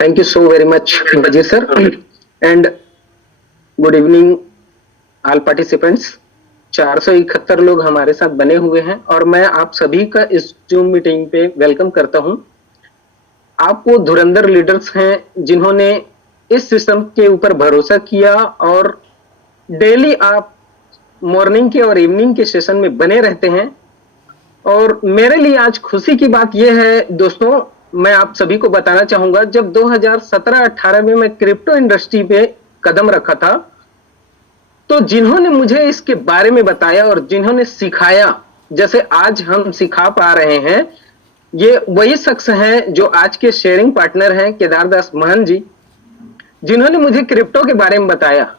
Thank you so very much, Bajir sir, and good evening all participants. 471 लोग हमारे साथ बने हुए हैं और मैं आप सभी का इस जूम मीटिंग पे वेलकम करता हूं। आप वो धुरंधर लीडर्स हैं जिन्होंने इस सिस्टम के ऊपर भरोसा किया और डेली आप मॉर्निंग के और इवनिंग के सेशन में बने रहते हैं। और मेरे लिए आज खुशी की बात यह है दोस्तों, मैं आप सभी को बताना चाहूंगा, जब 2017-18 में मैं क्रिप्टो इंडस्ट्री पे कदम रखा था, तो जिन्होंने मुझे इसके बारे में बताया और जिन्होंने सिखाया, जैसे आज हम सिखा पा रहे हैं, ये वही शख्स हैं जो आज के शेयरिंग पार्टनर हैं केदार दास महन जी, जिन्होंने मुझे क्रिप्टो के बारे में बताया।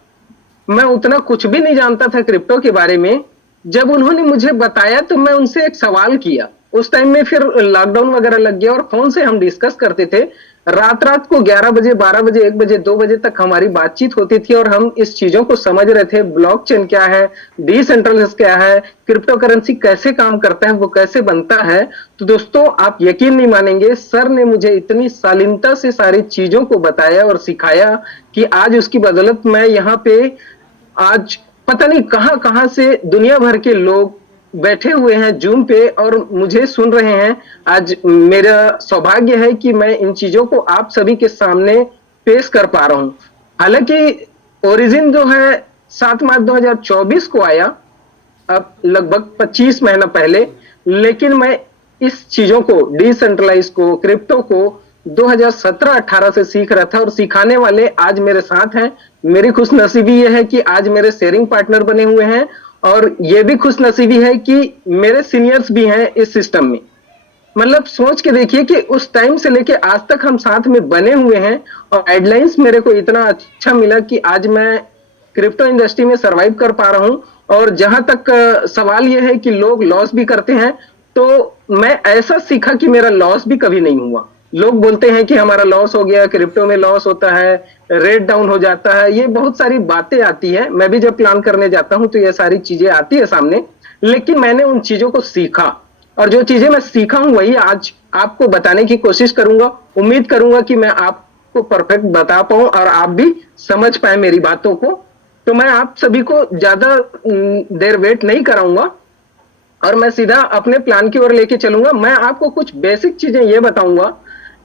मैं उतना कुछ भी नहीं जानता था क्रिप्टो के बारे में। जब उन्होंने मुझे बताया तो मैं उनसे एक सवाल किया। उस टाइम में फिर लॉकडाउन वगैरह लग गया और फोन से हम डिस्कस करते थे। रात रात को 11 बजे, 12 बजे, 1 बजे, 2 बजे तक हमारी बातचीत होती थी और हम इस चीजों को समझ रहे थे। ब्लॉकचेन क्या है, डिसेंट्रलाइज क्या है, क्रिप्टो करेंसी कैसे काम करता है, वो कैसे बनता है। तो दोस्तों आप यकीन नहीं मानेंगे, सर ने मुझे इतनी शालीनता से सारी चीजों को बताया और सिखाया कि आज उसकी बदौलत मैं यहाँ पे आज पता नहीं कहां कहां से दुनिया भर के लोग बैठे हुए हैं जूम पे और मुझे सुन रहे हैं। आज मेरा सौभाग्य है कि मैं इन चीजों को आप सभी के सामने पेश कर पा रहा हूं। हालांकि ओरिजिन जो है 7 मार्च 2024 को आया, अब लगभग 25 महीना पहले, लेकिन मैं इस चीजों को, डिसेंट्रलाइज को, क्रिप्टो को 2017-18 से सीख रहा था और सिखाने वाले आज मेरे साथ हैं। मेरी खुशनसीबी यह है कि आज मेरे शेयरिंग पार्टनर बने हुए हैं और यह भी खुशनसीबी है कि मेरे सीनियर्स भी हैं इस सिस्टम में। मतलब सोच के देखिए कि उस टाइम से लेके आज तक हम साथ में बने हुए हैं और गाइडलाइंस मेरे को इतना अच्छा मिला कि आज मैं क्रिप्टो इंडस्ट्री में सरवाइव कर पा रहा हूं। और जहां तक सवाल यह है कि लोग लॉस भी करते हैं, तो मैं ऐसा सीखा कि मेरा लॉस भी कभी नहीं हुआ। लोग बोलते हैं कि हमारा लॉस हो गया, क्रिप्टो में लॉस होता है, रेट डाउन हो जाता है, ये बहुत सारी बातें आती है। मैं भी जब प्लान करने जाता हूं तो ये सारी चीजें आती है सामने, लेकिन मैंने उन चीजों को सीखा और जो चीजें मैं सीखा हूं वही आज आपको बताने की कोशिश करूंगा। उम्मीद करूंगा कि मैं आपको परफेक्ट बता पाऊं और आप भी समझ पाए मेरी बातों को। तो मैं आप सभी को ज्यादा देर वेट नहीं कराऊंगा और मैं सीधा अपने प्लान की ओर लेके चलूंगा। मैं आपको कुछ बेसिक चीजें ये बताऊंगा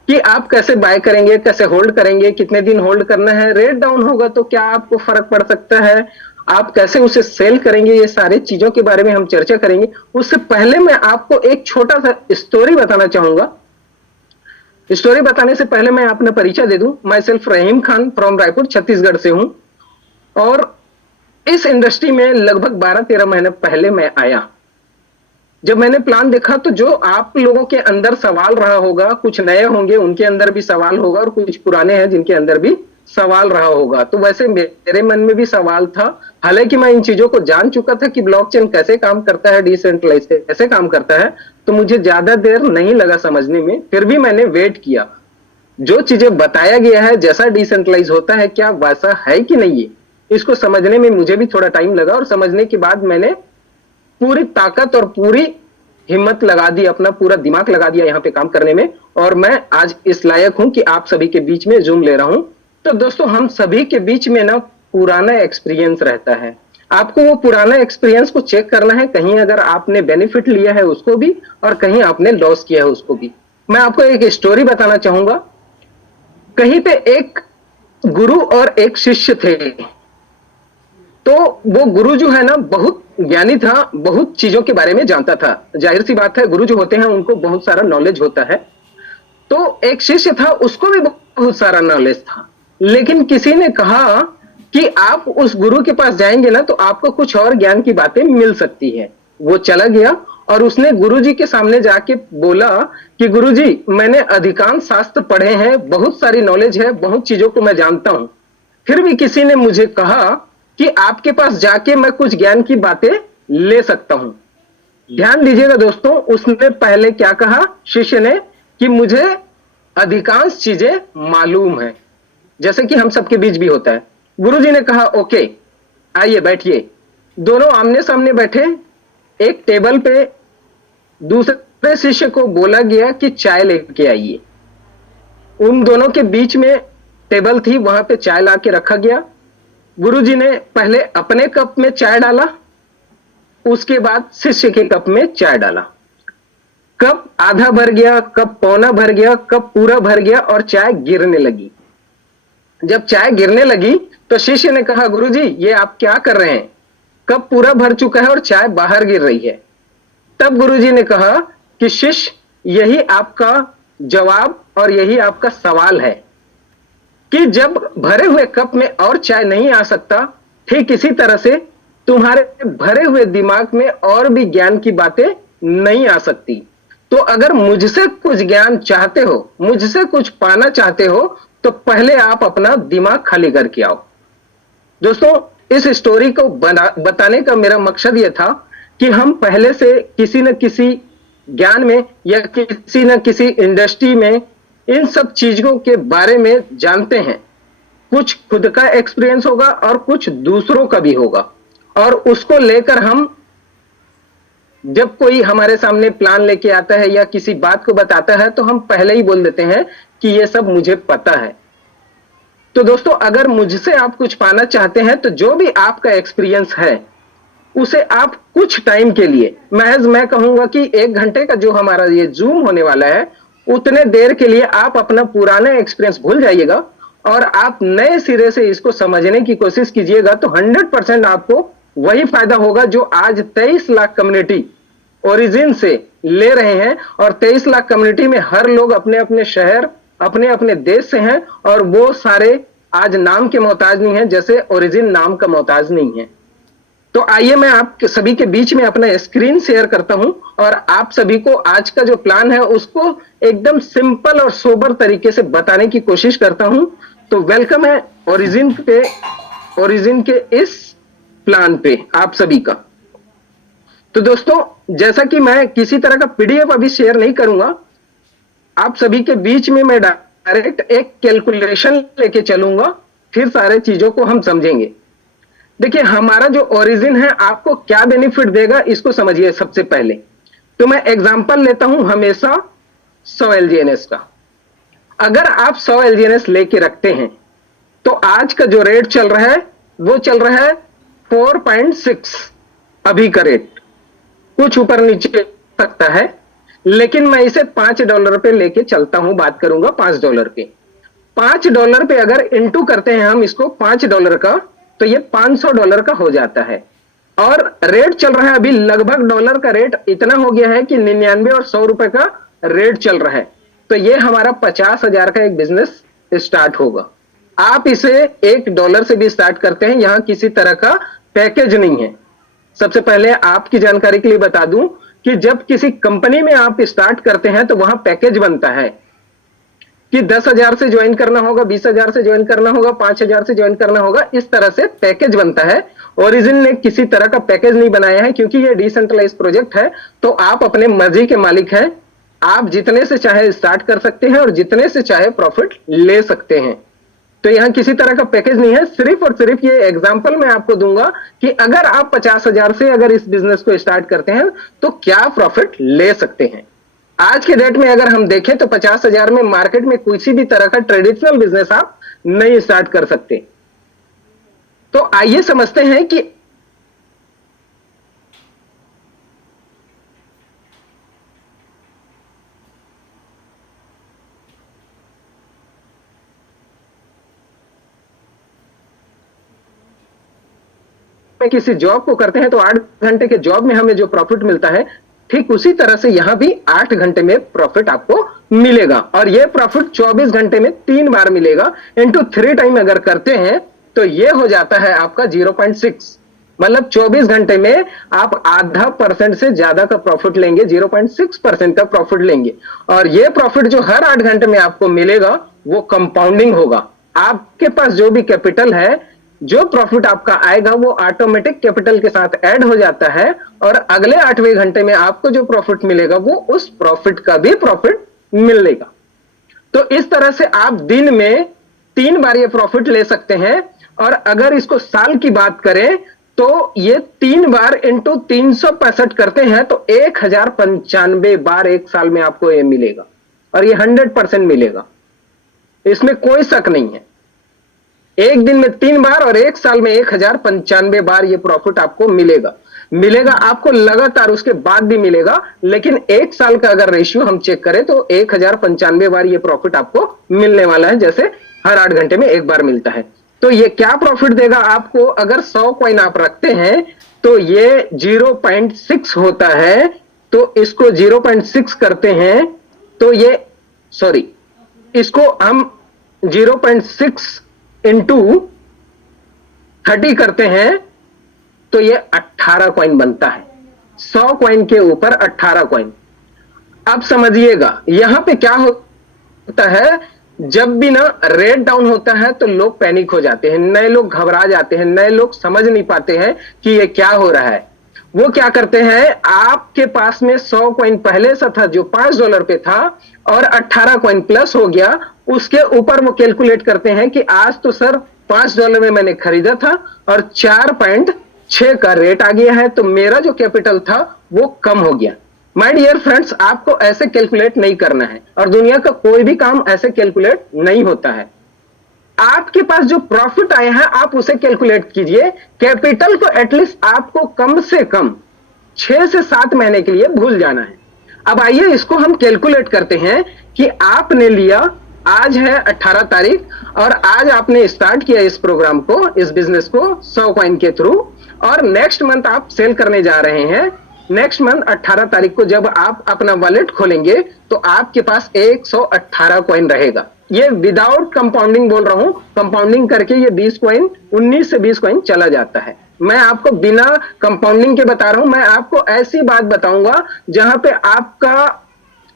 कि आप कैसे बाय करेंगे, कैसे होल्ड करेंगे, कितने दिन होल्ड करना है, रेट डाउन होगा तो क्या आपको फर्क पड़ सकता है, आप कैसे उसे सेल करेंगे, ये सारी चीजों के बारे में हम चर्चा करेंगे। उससे पहले मैं आपको एक छोटा सा स्टोरी बताना चाहूंगा। स्टोरी बताने से पहले मैं अपना परिचय दे दूं। मैं self Rahim Khan from Raipur Chhattisgarh से हूं और इस इंडस्ट्री में लगभग 12-13 महीने पहले मैं आया। जब मैंने प्लान देखा तो जो आप लोगों के अंदर सवाल रहा होगा, कुछ नए होंगे उनके अंदर भी सवाल होगा और कुछ पुराने हैं जिनके अंदर भी सवाल रहा होगा, तो वैसे मेरे मन में भी सवाल था। हालांकि मैं इन चीजों को जान चुका था कि ब्लॉकचेन कैसे काम करता है, डिसेंट्रलाइज कैसे काम करता है, तो मुझे ज्यादा देर नहीं लगा समझने में। फिर भी मैंने वेट किया। जो चीजें बताया गया है, जैसा डिसेंट्रलाइज होता है, क्या वैसा है कि नहीं है, इसको समझने में मुझे भी थोड़ा टाइम लगा और समझने के बाद मैंने पूरी ताकत और पूरी हिम्मत लगा दी, अपना पूरा दिमाग लगा दिया यहाँ पे काम करने में और मैं आज इस लायक हूं कि आप सभी के बीच में जूम ले रहा हूं। तो दोस्तों हम सभी के बीच में ना पुराना एक्सपीरियंस रहता है। आपको वो पुराना एक्सपीरियंस को चेक करना है, कहीं अगर आपने बेनिफिट लिया है उसको भी और कहीं आपने लॉस किया है उसको भी। मैं आपको एक स्टोरी बताना चाहूंगा। कहीं पे एक गुरु और एक शिष्य थे। तो वो गुरु जो है ना बहुत ज्ञानी था, बहुत चीजों के बारे में जानता था। जाहिर सी बात है, गुरु जो होते हैं उनको बहुत सारा नॉलेज होता है। तो एक शिष्य था, उसको भी बहुत सारा नॉलेज था, लेकिन किसी ने कहा कि आप उस गुरु के पास जाएंगे ना तो आपको कुछ और ज्ञान की बातें मिल सकती है। वो चला गया और उसने गुरुजी के सामने जाके बोला कि गुरुजी, मैंने अधिकांश शास्त्र पढ़े हैं, बहुत सारी नॉलेज है, बहुत चीजों को मैं जानता हूं, फिर भी किसी ने मुझे कहा कि आपके पास जाके मैं कुछ ज्ञान की बातें ले सकता हूं। ध्यान दीजिएगा दोस्तों, उसने पहले क्या कहा शिष्य ने कि मुझे अधिकांश चीजें मालूम है, जैसे कि हम सबके बीच भी होता है। गुरुजी ने कहा ओके, आइए बैठिए। दोनों आमने सामने बैठे एक टेबल पे। दूसरे शिष्य को बोला गया कि चाय लेके आइए। उन दोनों के बीच में टेबल थी, वहां पे चाय ला के रखा गया। गुरुजी ने पहले अपने कप में चाय डाला, उसके बाद शिष्य के कप में चाय डाला। कप आधा भर गया, कप पौना भर गया, कप पूरा भर गया और चाय गिरने लगी। जब चाय गिरने लगी तो शिष्य ने कहा, गुरुजी ये आप क्या कर रहे हैं? कप पूरा भर चुका है और चाय बाहर गिर रही है। तब गुरुजी ने कहा कि शिष्य, यही आपका जवाब और यही आपका सवाल है कि जब भरे हुए कप में और चाय नहीं आ सकता, ठीक इसी तरह से तुम्हारे भरे हुए दिमाग में और भी ज्ञान की बातें नहीं आ सकती। तो अगर मुझसे कुछ ज्ञान चाहते हो, मुझसे कुछ पाना चाहते हो, तो पहले आप अपना दिमाग खाली करके आओ। दोस्तों, इस स्टोरी को बताने का मेरा मकसद यह था कि हम पहले से किसी न किसी ज्ञान में या किसी न किसी इंडस्ट्री में इन सब चीजों के बारे में जानते हैं। कुछ खुद का एक्सपीरियंस होगा और कुछ दूसरों का भी होगा, और उसको लेकर हम जब कोई हमारे सामने प्लान लेके आता है या किसी बात को बताता है तो हम पहले ही बोल देते हैं कि यह सब मुझे पता है। तो दोस्तों, अगर मुझसे आप कुछ पाना चाहते हैं तो जो भी आपका एक्सपीरियंस है उसे आप कुछ टाइम के लिए, महज मैं कहूंगा कि 1 घंटे का जो हमारा ये जूम होने वाला है, उतने देर के लिए आप अपना पुराना एक्सपीरियंस भूल जाइएगा और आप नए सिरे से इसको समझने की कोशिश कीजिएगा। तो 100% आपको वही फायदा होगा जो आज 23 लाख कम्युनिटी ओरिजिन से ले रहे हैं। और 23 लाख कम्युनिटी में हर लोग अपने अपने शहर, अपने अपने देश से हैं, और वो सारे आज नाम के मोहताज नहीं है, जैसे ओरिजिन नाम का मोहताज नहीं है। तो आइए मैं आप सभी के बीच में अपना स्क्रीन शेयर करता हूं और आप सभी को आज का जो प्लान है उसको एकदम सिंपल और सोबर तरीके से बताने की कोशिश करता हूं। तो वेलकम है ओरिजिन के इस प्लान पे आप सभी का। तो दोस्तों, जैसा कि मैं किसी तरह का पीडीएफ अभी शेयर नहीं करूंगा, आप सभी के बीच में मैं डायरेक्ट एक कैलकुलेशन लेके चलूंगा, फिर सारे चीजों को हम समझेंगे। देखिए, हमारा जो ओरिजिन है आपको क्या बेनिफिट देगा इसको समझिए। सबसे पहले तो मैं एग्जांपल लेता हूं हमेशा 100 एलजीएनएस का। अगर आप 100 एलजीएनएस लेके रखते हैं तो आज का जो रेट चल रहा है वो चल रहा है 4.6। अभी का रेट कुछ ऊपर नीचे सकता है, लेकिन मैं इसे $5 पे लेके चलता हूं, बात करूंगा $5 पे। $5 पे अगर इंटू करते हैं हम इसको $5 का, तो ये $500 का हो जाता है। और रेट चल रहा है अभी लगभग, डॉलर का रेट इतना हो गया है कि 99 और $100 का रेट चल रहा है। तो ये हमारा 50,000 का एक बिजनेस स्टार्ट होगा। आप इसे $1 से भी स्टार्ट करते हैं, यहां किसी तरह का पैकेज नहीं है। सबसे पहले आपकी जानकारी के लिए बता दूं कि जब किसी कंपनी में आप स्टार्ट करते हैं तो वहां पैकेज बनता है कि 10,000 से ज्वाइन करना होगा, 20,000 से ज्वाइन करना होगा, 5,000 से ज्वाइन करना होगा। इस तरह से पैकेज बनता है। ओरिजिन ने किसी तरह का पैकेज नहीं बनाया है क्योंकि ये डिसेंट्रलाइज प्रोजेक्ट है। तो आप अपने मर्जी के मालिक हैं, आप जितने से चाहे स्टार्ट कर सकते हैं और जितने से चाहे प्रॉफिट ले सकते हैं। तो यहां किसी तरह का पैकेज नहीं है। सिर्फ और सिर्फ ये एग्जांपल मैं आपको दूंगा कि अगर आप 50,000 से अगर इस बिजनेस को स्टार्ट करते हैं तो क्या प्रॉफिट ले सकते हैं। आज के डेट में अगर हम देखें तो 50,000 में मार्केट में किसी भी तरह का ट्रेडिशनल बिजनेस आप नहीं स्टार्ट कर सकते। तो आइए समझते हैं कि किसी जॉब को करते हैं तो 8 घंटे के जॉब में हमें जो प्रॉफिट मिलता है, ठीक उसी तरह से यहां भी 8 घंटे में प्रॉफिट आपको मिलेगा। और यह प्रॉफिट 24 घंटे में 3 बार मिलेगा। इंटू 3 टाइम अगर करते हैं तो यह हो जाता है आपका 0.6। मतलब 24 घंटे में आप आधा % से ज्यादा का प्रॉफिट लेंगे, 0.6% का प्रॉफिट लेंगे। और यह प्रॉफिट जो हर 8 घंटे में आपको मिलेगा वो कंपाउंडिंग होगा। आपके पास जो भी कैपिटल है, जो प्रॉफिट आपका आएगा वो ऑटोमेटिक कैपिटल के साथ ऐड हो जाता है और अगले 8वें घंटे में आपको जो प्रॉफिट मिलेगा वो उस प्रॉफिट का भी प्रॉफिट मिलेगा। तो इस तरह से आप दिन में 3 बार ये प्रॉफिट ले सकते हैं। और अगर इसको साल की बात करें तो ये 3 बार इंटू 365 करते हैं तो 1095 बार एक साल में आपको ये मिलेगा और ये 100% मिलेगा। इसमें कोई शक नहीं है। एक दिन में 3 बार और एक साल में 1095 बार ये प्रॉफिट आपको मिलेगा। मिलेगा आपको लगातार, उसके बाद भी मिलेगा, लेकिन एक साल का अगर रेशियो हम चेक करें तो 1095 बार ये प्रॉफिट आपको मिलने वाला है, जैसे हर 8 घंटे में एक बार मिलता है। तो ये क्या प्रॉफिट देगा आपको? अगर 100 कॉइन आप रखते हैं तो ये 0.6 होता है, तो इसको 0.6 करते हैं तो ये, सॉरी, इसको हम 0.6 इंटू 30 करते हैं तो ये 18 कॉइन बनता है। 100 कॉइन के ऊपर 18 कॉइन। अब समझिएगा यहां पे क्या होता है, जब भी ना रेट डाउन होता है तो लोग पैनिक हो जाते हैं, नए लोग घबरा जाते हैं, नए लोग समझ नहीं पाते हैं कि ये क्या हो रहा है। वो क्या करते हैं, आपके पास में 100 कॉइन पहले से था जो $5 पे था और 18 कॉइन प्लस हो गया, उसके ऊपर वो कैलकुलेट करते हैं कि आज तो सर $5 में मैंने खरीदा था और 4.6 का रेट आ गया है, तो मेरा जो कैपिटल था वो कम हो गया। माय डियर फ्रेंड्स, आपको ऐसे कैलकुलेट नहीं करना है और दुनिया का कोई भी काम ऐसे कैलकुलेट नहीं होता है। आपके पास जो प्रॉफिट आया है आप उसे कैलकुलेट कीजिए। कैपिटल को एटलीस्ट आपको कम से कम 6 से 7 महीने के लिए भूल जाना है। अब आइए इसको हम कैलकुलेट करते हैं कि आपने लिया, आज है 18 तारीख और आज आपने स्टार्ट किया इस प्रोग्राम को, इस बिजनेस को 100 कॉइन के थ्रू, और नेक्स्ट मंथ आप सेल करने जा रहे हैं। नेक्स्ट मंथ 18 तारीख को जब आप अपना वॉलेट खोलेंगे तो आपके पास 118 कॉइन रहेगा। ये विदाउट कंपाउंडिंग बोल रहा हूं, कंपाउंडिंग करके ये 20 कॉइन, 19 से 20 कॉइन चला जाता है। मैं आपको बिना कंपाउंडिंग के बता रहा हूं, मैं आपको ऐसी बात बताऊंगा जहां पे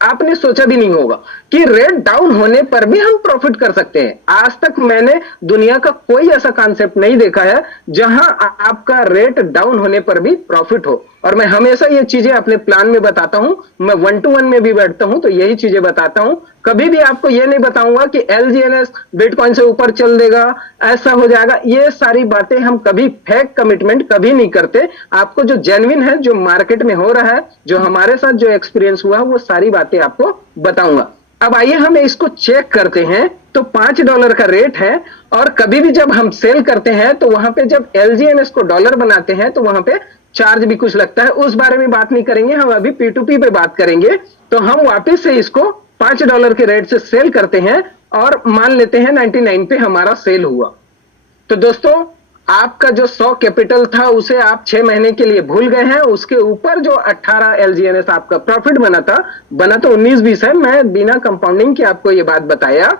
आपने सोचा भी नहीं होगा कि रेट डाउन होने पर भी हम प्रॉफिट कर सकते हैं। आज तक मैंने दुनिया का कोई ऐसा कॉन्सेप्ट नहीं देखा है जहां आपका रेट डाउन होने पर भी प्रॉफिट हो। और मैं हमेशा ये चीजें अपने प्लान में बताता हूं, मैं 1-to-1 में भी बैठता हूं तो यही चीजें बताता हूं। कभी भी आपको ये नहीं बताऊंगा कि LGNS बिटकॉइन से ऊपर चल देगा, ऐसा हो जाएगा। ये सारी बातें हम कभी फेक कमिटमेंट कभी नहीं करते। आपको जो जेन्युइन है, जो मार्केट में हो रहा है, जो हमारे साथ जो एक्सपीरियंस हुआ, वो सारी बातें आपको बताऊंगा। अब आइए हम इसको चेक करते हैं। तो $5 का रेट है और कभी भी जब हम सेल करते हैं तो वहां पे जब LGNS को डॉलर बनाते हैं तो वहां पे चार्ज भी कुछ लगता है, उस बारे में बात नहीं करेंगे, हम अभी P2P पे बात करेंगे। तो हम वापस से इसको $5 के रेट से सेल करते हैं और मान लेते हैं 99 पे हमारा सेल हुआ। तो दोस्तों, आपका जो 100 कैपिटल था उसे आप 6 महीने के लिए भूल गए हैं। उसके ऊपर जो 18 LGNS आपका प्रॉफिट बना था, बना तो 19-20 है, मैं बिना कंपाउंडिंग के आपको ये बात बताया,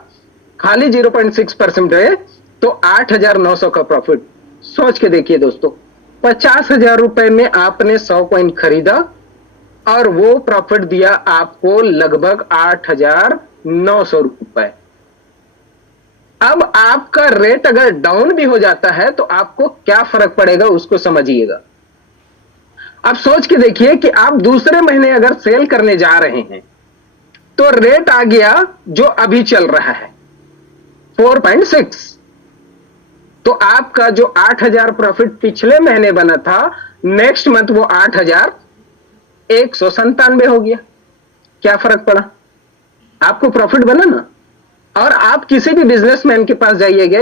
खाली 0.6% है, तो 8,900 का प्रॉफिट। सोच के देखिए दोस्तों, 50,000 रुपए में आपने 100 कॉइन खरीदा और वो प्रॉफिट दिया आपको लगभग 8,900 रुपए। अब आपका रेट अगर डाउन भी हो जाता है तो आपको क्या फर्क पड़ेगा उसको समझिएगा। अब सोच के देखिए कि आप दूसरे महीने अगर सेल करने जा रहे हैं तो रेट आ गया जो अभी चल रहा है 4.6, तो आपका जो 8,000 प्रॉफिट पिछले महीने बना था, नेक्स्ट मंथ वो 8,197 हो गया। क्या फर्क पड़ा? आपको प्रॉफिट बना ना। और आप किसी भी बिजनेसमैन के पास जाइएगा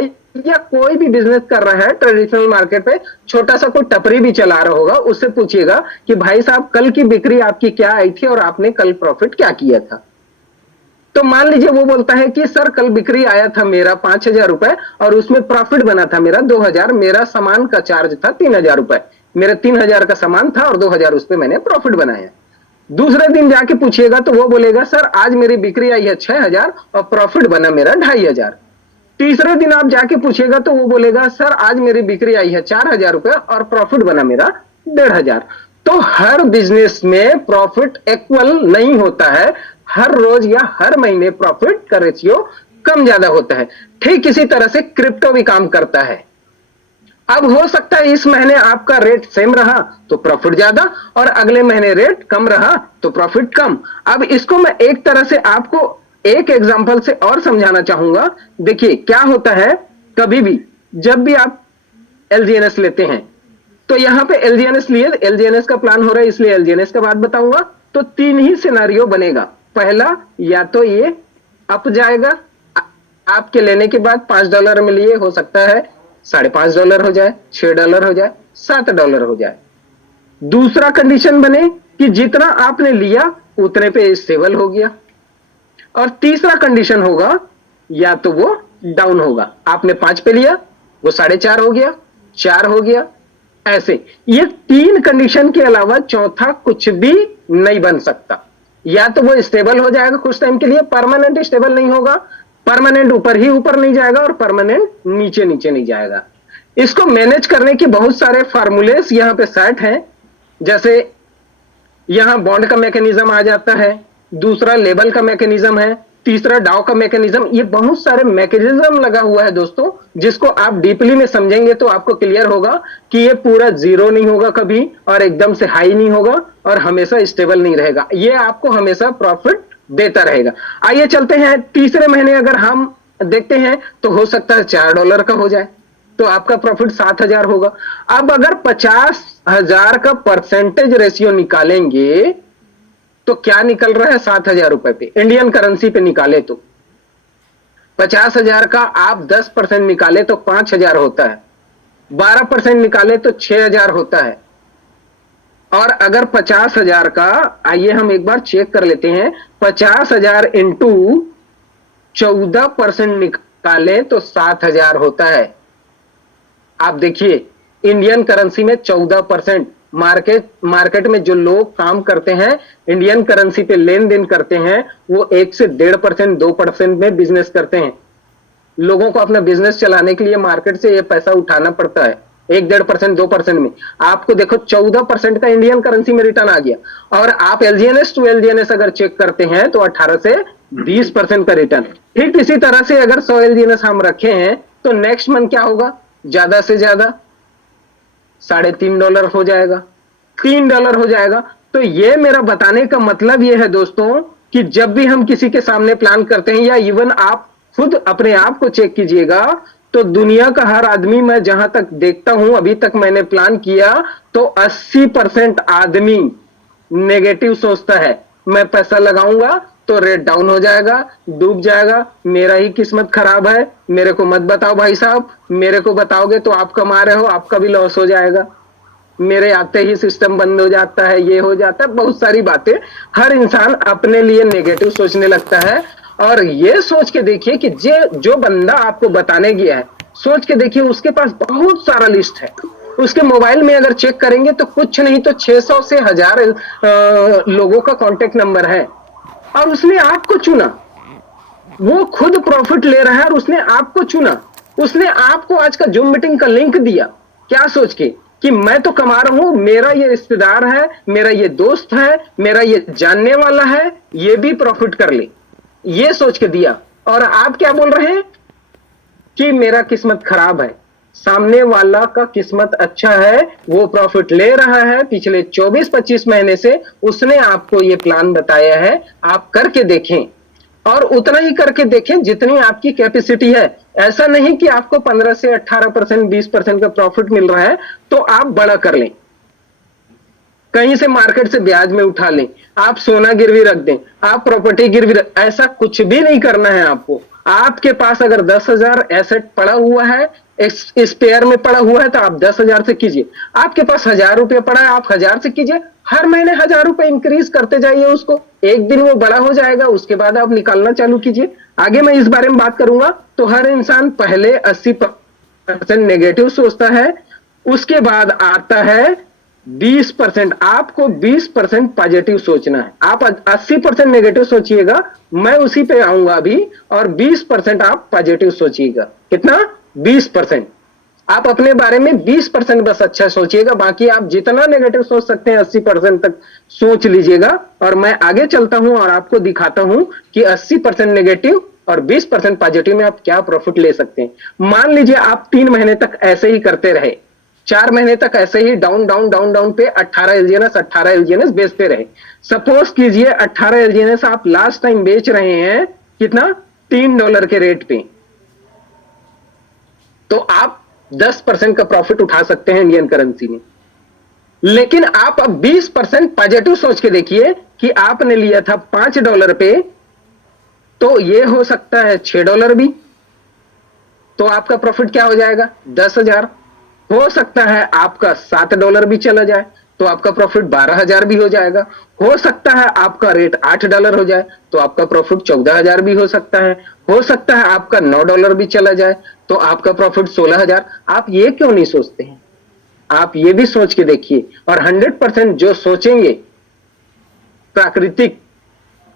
या कोई भी बिजनेस कर रहा है ट्रेडिशनल मार्केट पे, छोटा सा कोई टपरी भी चला रहा होगा, उससे पूछिएगा कि भाई साहब कल की बिक्री आपकी क्या आई थी और आपने कल प्रॉफिट क्या किया था। तो मान लीजिए वो बोलता है कि सर कल बिक्री आया था मेरा 5,000 रुपए और उसमें प्रॉफिट बना था मेरा 2,000, मेरा सामान का चार्ज था 3,000 रुपए, मेरा 3,000 का सामान था और 2,000 उस पर मैंने प्रॉफिट बनाया। दूसरे दिन जाके पूछिएगा तो वो बोलेगा सर आज मेरी बिक्री आई है 6,000 और प्रॉफिट बना मेरा 2,500। तीसरे दिन आप जाके पूछिएगा तो वो बोलेगा सर आज मेरी बिक्री आई है 4,000 रुपए और प्रॉफिट बना मेरा 1,500। तो हर बिजनेस में प्रॉफिट इक्वल नहीं होता है, हर रोज या हर महीने प्रॉफिट का रेशियो कम ज्यादा होता है। ठीक इसी तरह से क्रिप्टो भी काम करता है। अब हो सकता है इस महीने आपका रेट सेम रहा तो प्रॉफिट ज्यादा और अगले महीने रेट कम रहा तो प्रॉफिट कम। अब इसको मैं एक तरह से आपको एक एग्जांपल से और समझाना चाहूंगा। देखिए क्या होता है, कभी भी जब भी आप LGNS लेते हैं तो यहां पे LGNS लिए, LGNS का प्लान हो रहा है इसलिए LGNS का बात बताऊंगा। तो 3 ही सिनेरियो बनेगा। पहला, या तो ये अप जाएगा आपके लेने के बाद $5 में लिए, हो सकता है $5.5 हो जाए, $6 हो जाए, $7 हो जाए। दूसरा कंडीशन बने कि जितना आपने लिया उतने पे स्टेबल हो गया। और तीसरा कंडीशन होगा या तो वो डाउन होगा, आपने 5 पे लिया, वो 4.5 हो गया, 4 हो गया, ऐसे। ये 3 कंडीशन के अलावा चौथा कुछ भी नहीं बन सकता। या तो वो स्टेबल हो जाएगा कुछ टाइम के लिए, परमानेंट स्टेबल नहीं होगा, परमानेंट ऊपर ही ऊपर नहीं जाएगा और परमानेंट नीचे नीचे नहीं जाएगा। इसको मैनेज करने के बहुत सारे फार्मूलेस यहां पे सेट हैं। जैसे यहां बॉन्ड का मैकेनिज्म आ जाता है, दूसरा लेबल का मैकेनिज्म है, तीसरा डाउ का मैकेनिज्म। ये बहुत सारे मैकेनिज्म लगा हुआ है दोस्तों, जिसको आप डीपली में समझेंगे तो आपको क्लियर होगा कि ये पूरा जीरो नहीं होगा कभी, और एकदम से हाई नहीं होगा, और हमेशा स्टेबल नहीं रहेगा। ये आपको हमेशा प्रॉफिट देता रहेगा। आइए चलते हैं तीसरे महीने, अगर हम देखते हैं तो हो सकता है $4 का हो जाए, तो आपका प्रॉफिट 7,000 होगा। अब अगर 50,000 का परसेंटेज रेशियो निकालेंगे तो क्या निकल रहा है? 7,000 रुपए पे, इंडियन करेंसी पे निकाले तो 50,000 का आप 10% निकाले तो 5,000 होता है, 12% निकाले तो 6,000 होता है। और अगर 50,000 का, आइए हम एक बार चेक कर लेते हैं, 50,000 इंटू 14% निकाले तो 7,000 होता है। आप देखिए इंडियन करेंसी में 14%, मार्केट में जो लोग काम करते हैं इंडियन करेंसी पे लेन देन करते हैं, वो 1 से 1.5%, 2% में बिजनेस करते हैं। लोगों को अपना बिजनेस चलाने के लिए मार्केट से ये पैसा उठाना पड़ता है, 1-1.5%, 2% में। आपको देखो 14% का इंडियन करेंसी में रिटर्न आ गया। और आप एलजीएनएस टू एलजीएनएस अगर चेक करते हैं तो 18 से 20% का रिटर्न। ठीक इसी तरह से अगर 100 एलजीएनएस हम रखे हैं तो नेक्स्ट मंथ क्या होगा? ज्यादा से ज्यादा $3.5 हो जाएगा, $3 हो जाएगा। तो ये मेरा बताने का मतलब ये है दोस्तों कि जब भी हम किसी के सामने प्लान करते हैं, या इवन आप खुद अपने आप को चेक कीजिएगा, तो दुनिया का हर आदमी, मैं जहां तक देखता हूं, अभी तक मैंने प्लान किया तो 80% आदमी नेगेटिव सोचता है। मैं पैसा लगाऊंगा तो रेट डाउन हो जाएगा, डूब जाएगा, मेरा ही किस्मत खराब है, मेरे को मत बताओ भाई साहब, मेरे को बताओगे तो आप कमा रहे हो, आपका भी लॉस हो जाएगा, मेरे आते ही सिस्टम बंद हो जाता है, ये हो जाता है, बहुत सारी बातें। हर इंसान अपने लिए नेगेटिव सोचने लगता है। और ये सोच के देखिए कि जो बंदा आपको बताने गया है, सोच के देखिए उसके पास बहुत सारा लिस्ट है। उसके मोबाइल में अगर चेक करेंगे तो कुछ नहीं तो 600 से 1000 लोगों का कांटेक्ट नंबर है, और उसने आपको चुना। वो खुद प्रॉफिट ले रहा है और उसने आपको चुना। उसने आपको आज का जूम मीटिंग का लिंक दिया, क्या सोच के कि मैं तो कमा रहा हूं, मेरा ये रिश्तेदार है, मेरा ये दोस्त है, मेरा ये जानने वाला है, ये भी प्रॉफिट कर ले, ये सोच के दिया। और आप क्या बोल रहे हैं कि मेरा किस्मत खराब है। सामने वाला का किस्मत अच्छा है, वो प्रॉफिट ले रहा है पिछले 24-25 महीने से, उसने आपको ये प्लान बताया है, आप करके देखें। और उतना ही करके देखें जितनी आपकी कैपेसिटी है। ऐसा नहीं कि आपको 15 से 18%, 20% का प्रॉफिट मिल रहा है तो आप बड़ा कर लें, कहीं से मार्केट से ब्याज में उठा लें, आप सोना गिरवी रख दें, आप प्रॉपर्टी गिरवी रख, ऐसा कुछ भी नहीं करना है आपको। आपके पास अगर 10,000 एसेट पड़ा हुआ है, स्पेयर में पड़ा हुआ है, तो आप 10,000 से कीजिए। आपके पास 1,000 रुपये पड़ा है, आप 1,000 से कीजिए। हर महीने 1,000 रुपये इंक्रीज करते जाइए उसको, एक दिन वो बड़ा हो जाएगा, उसके बाद आप निकालना चालू कीजिए। आगे मैं इस बारे में बात करूंगा। तो हर इंसान पहले 80% नेगेटिव सोचता है, उसके बाद आता है 20%। आपको 20% पॉजिटिव सोचना है। आप 80% नेगेटिव सोचिएगा, मैं उसी पे आऊंगा अभी, और 20% आप पॉजिटिव सोचिएगा। कितना? 20%। आप अपने बारे में 20% बस अच्छा सोचिएगा, बाकी आप जितना नेगेटिव सोच सकते हैं 80% तक सोच लीजिएगा। और मैं आगे चलता हूं और आपको दिखाता हूं कि 80% नेगेटिव और 20% पॉजिटिव में आप क्या प्रॉफिट ले सकते हैं। मान लीजिए आप 3 महीने तक ऐसे ही करते रहे, 4 महीने तक ऐसे ही डाउन डाउन डाउन डाउन पे 18 एलजीएनएस बेचते रहे। सपोज कीजिए 18 एलजीएनएस आप लास्ट टाइम बेच रहे हैं, कितना? $3 के रेट पे, तो आप 10% का प्रॉफिट उठा सकते हैं इंडियन करेंसी में। लेकिन आप अब 20% पॉजिटिव सोच के देखिए कि आपने लिया था $5 पे, तो ये हो सकता है $6 भी, तो आपका प्रॉफिट क्या हो जाएगा? 10,000। हो सकता है आपका $7 भी चला जाए तो आपका प्रॉफिट 12,000 भी हो जाएगा। हो सकता है आपका रेट $8 हो जाए तो आपका प्रॉफिट 14,000 भी हो सकता है। हो सकता है आपका $9 भी चला जाए तो आपका प्रॉफिट 16,000। आप ये क्यों नहीं सोचते हैं? आप ये भी सोच के देखिए, और 100% जो सोचेंगे प्राकृतिक,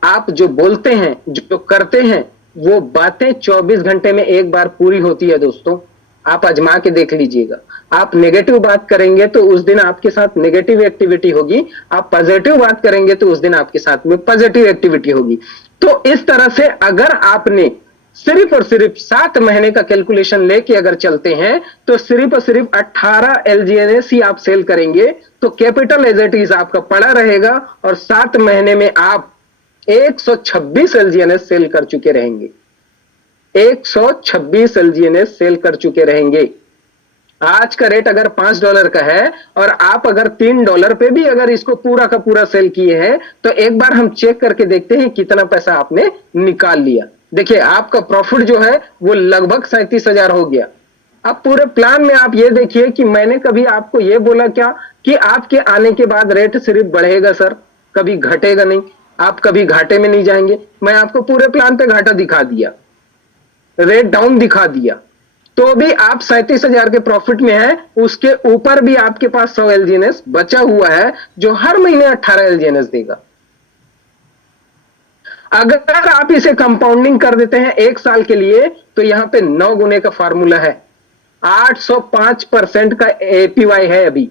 आप जो बोलते हैं, जो करते हैं, वो बातें 24 घंटे में एक बार पूरी होती है दोस्तों। आप आजमा के देख लीजिएगा। आप नेगेटिव बात करेंगे तो उस दिन आपके साथ नेगेटिव एक्टिविटी होगी, आप पॉजिटिव बात करेंगे तो उस दिन आपके साथ में पॉजिटिव एक्टिविटी होगी। तो इस तरह से अगर आपने सिर्फ और सिर्फ 7 महीने का कैलकुलेशन लेके अगर चलते हैं तो सिर्फ और सिर्फ 18 एलजीएनएस ही आप सेल करेंगे तो कैपिटल एज इट इज आपका पड़ा रहेगा और 7 महीने में आप 126 एलजीएनएस सेल कर चुके रहेंगे। 126 एलजीएनएस सेल कर चुके रहेंगे। आज का रेट अगर $5 का है और आप अगर $3 पे भी अगर इसको पूरा का पूरा सेल किए हैं तो एक बार हम चेक करके देखते हैं कितना पैसा आपने निकाल लिया। देखिए आपका प्रॉफिट जो है वो लगभग 37,000 हो गया। अब पूरे प्लान में आप ये देखिए कि मैंने कभी आपको ये बोला क्या कि आपके आने के बाद रेट सिर्फ बढ़ेगा सर, कभी घटेगा नहीं, आप कभी घाटे में नहीं जाएंगे। मैं आपको पूरे प्लान पे घाटा दिखा दिया, रेट डाउन दिखा दिया, तो भी आप 37,000 के प्रॉफिट में है। उसके ऊपर भी आपके पास 100 एलजीएनएस बचा हुआ है जो हर महीने 18 एलजीएनएस देगा। अगर आप इसे कंपाउंडिंग कर देते हैं 1 साल के लिए तो यहां पे 9 गुने का फार्मूला है, 805% का एपीवाई है अभी।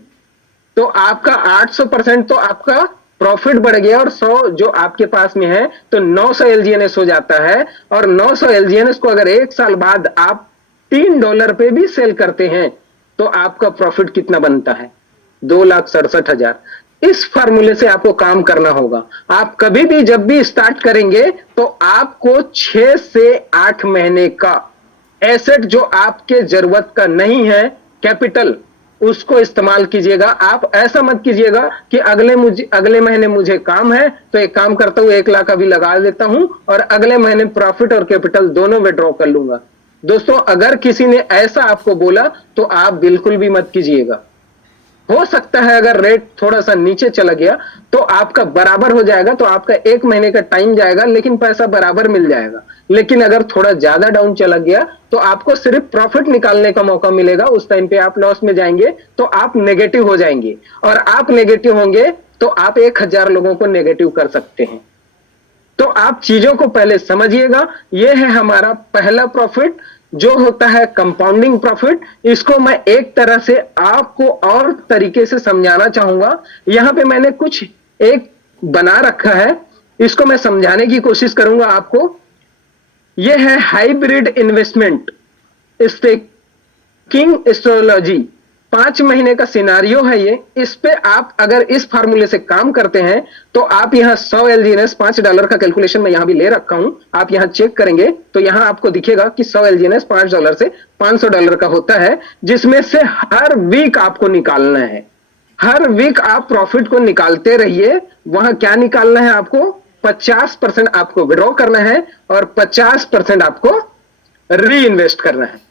तो आपका 800% तो आपका प्रॉफिट बढ़ गया और 100 जो आपके पास में है तो 900 एलजीएनएस हो जाता है। और 900 एलजीएनएस को अगर 1 साल बाद आप $3 पे भी सेल करते हैं तो आपका प्रॉफिट कितना बनता है? 2,67,000। इस फार्मूले से आपको काम करना होगा। आप कभी भी जब भी स्टार्ट करेंगे तो आपको 6 से 8 महीने का एसेट जो आपके जरूरत का नहीं है कैपिटल, उसको इस्तेमाल कीजिएगा। आप ऐसा मत कीजिएगा कि अगले महीने मुझे काम है तो एक काम करता हूं 1 लाख अभी लगा देता हूं और अगले महीने प्रॉफिट और कैपिटल दोनों विड्रॉ कर लूंगा। दोस्तों अगर किसी ने ऐसा आपको बोला तो आप बिल्कुल भी मत कीजिएगा। हो सकता है अगर रेट थोड़ा सा नीचे चला गया तो आपका बराबर हो जाएगा, तो आपका 1 महीने का टाइम जाएगा लेकिन पैसा बराबर मिल जाएगा। लेकिन अगर थोड़ा ज्यादा डाउन चला गया तो आपको सिर्फ प्रॉफिट निकालने का मौका मिलेगा, उस टाइम पे आप लॉस में जाएंगे तो आप नेगेटिव हो जाएंगे। और आप नेगेटिव होंगे तो आप 1,000 लोगों को नेगेटिव कर सकते हैं। तो आप चीजों को पहले समझिएगा। यह है हमारा पहला प्रॉफिट जो होता है कंपाउंडिंग प्रॉफिट। इसको मैं एक तरह से आपको और तरीके से समझाना चाहूंगा। यहां पे मैंने कुछ एक बना रखा है, इसको मैं समझाने की कोशिश करूंगा आपको। यह है हाइब्रिड इन्वेस्टमेंट स्टेकिंग एस्ट्रोलॉजी। 5 महीने का सिनारियो है ये। इस पे आप अगर इस फार्मूले से काम करते हैं तो आप यहां 100 एलजीएनएस $5 का कैलकुलेशन मैं यहां भी ले रखा हूं, आप यहां चेक करेंगे तो यहां आपको दिखेगा कि 100 एलजीएनएस $5 से $500 का होता है, जिसमें से हर वीक आपको निकालना है। हर वीक आप प्रॉफिट को निकालते रहिए। वहां क्या निकालना है आपको? 50% आपको विड्रॉ करना है और 50% आपको री इन्वेस्ट करना है।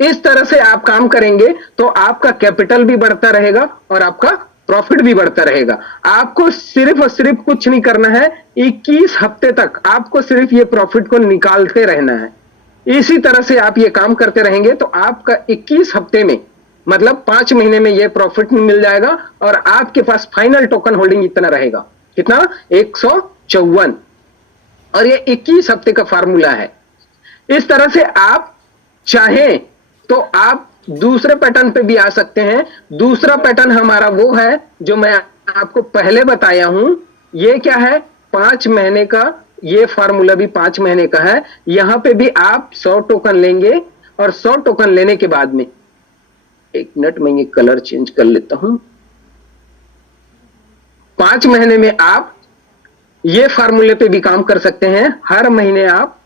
इस तरह से आप काम करेंगे तो आपका कैपिटल भी बढ़ता रहेगा और आपका प्रॉफिट भी बढ़ता रहेगा। आपको सिर्फ और सिर्फ कुछ नहीं करना है, 21 हफ्ते तक आपको सिर्फ ये प्रॉफिट को निकालते रहना है। इसी तरह से आप ये काम करते रहेंगे तो आपका 21 हफ्ते में मतलब 5 महीने में ये प्रॉफिट मिल जाएगा और आपके पास फाइनल टोकन होल्डिंग इतना रहेगा, कितना? 154। और ये 21 हफ्ते का फार्मूला है। इस तरह से आप चाहें तो आप दूसरे पैटर्न पे भी आ सकते हैं। दूसरा पैटर्न हमारा वो है जो मैं आपको पहले बताया हूं। ये क्या है? 5 महीने का ये फार्मूला भी 5 महीने का है। यहां पे भी आप 100 टोकन लेंगे और 100 टोकन लेने के बाद में, 1 मिनट मैं ये कलर चेंज कर लेता हूं। 5 महीने में आप ये फार्मूले पे भी काम कर सकते हैं। हर महीने आप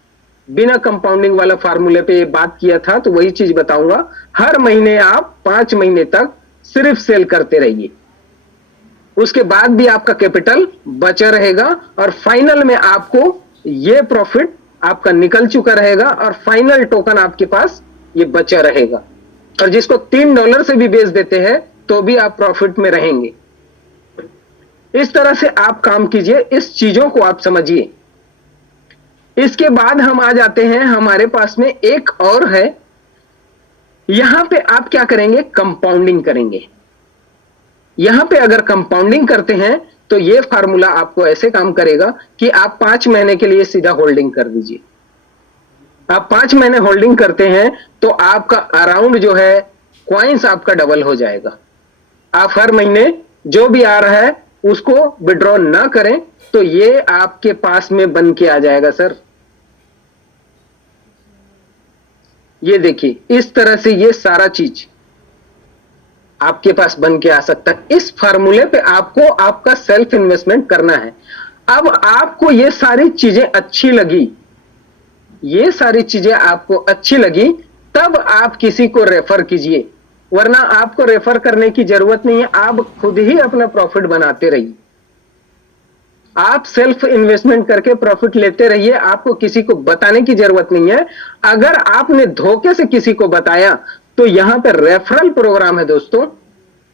बिना कंपाउंडिंग वाला फार्मूले पे बात किया था तो वही चीज बताऊंगा। हर महीने आप 5 महीने तक सिर्फ सेल करते रहिए, उसके बाद भी आपका कैपिटल बचा रहेगा और फाइनल में आपको ये प्रॉफिट आपका निकल चुका रहेगा और फाइनल टोकन आपके पास ये बचा रहेगा। और जिसको $3 से भी बेच देते हैं तो भी आप प्रॉफिट में रहेंगे। इस तरह से आप काम कीजिए, इस चीजों को आप समझिए। इसके बाद हम आ जाते हैं, हमारे पास में एक और है। यहां पे आप क्या करेंगे, कंपाउंडिंग करेंगे। यहां पे अगर कंपाउंडिंग करते हैं तो ये फार्मूला आपको ऐसे काम करेगा कि आप 5 महीने के लिए सीधा होल्डिंग कर दीजिए। आप 5 महीने होल्डिंग करते हैं तो आपका अराउंड जो है क्वाइंस आपका डबल हो जाएगा। आप हर महीने जो भी आ रहा है उसको विड्रॉ ना करें तो ये आपके पास में बन के आ जाएगा सर। ये देखिए, इस तरह से ये सारा चीज आपके पास बन के आ सकता है। इस फार्मूले पे आपको आपका सेल्फ इन्वेस्टमेंट करना है। अब आपको ये सारी चीजें अच्छी लगी, ये सारी चीजें आपको अच्छी लगी, तब आप किसी को रेफर कीजिए, वरना आपको रेफर करने की जरूरत नहीं है। आप खुद ही अपना प्रॉफिट बनाते रहिए। आप सेल्फ इन्वेस्टमेंट करके प्रॉफिट लेते रहिए, आपको किसी को बताने की जरूरत नहीं है। अगर आपने धोखे से किसी को बताया तो यहां पर रेफरल प्रोग्राम है दोस्तों,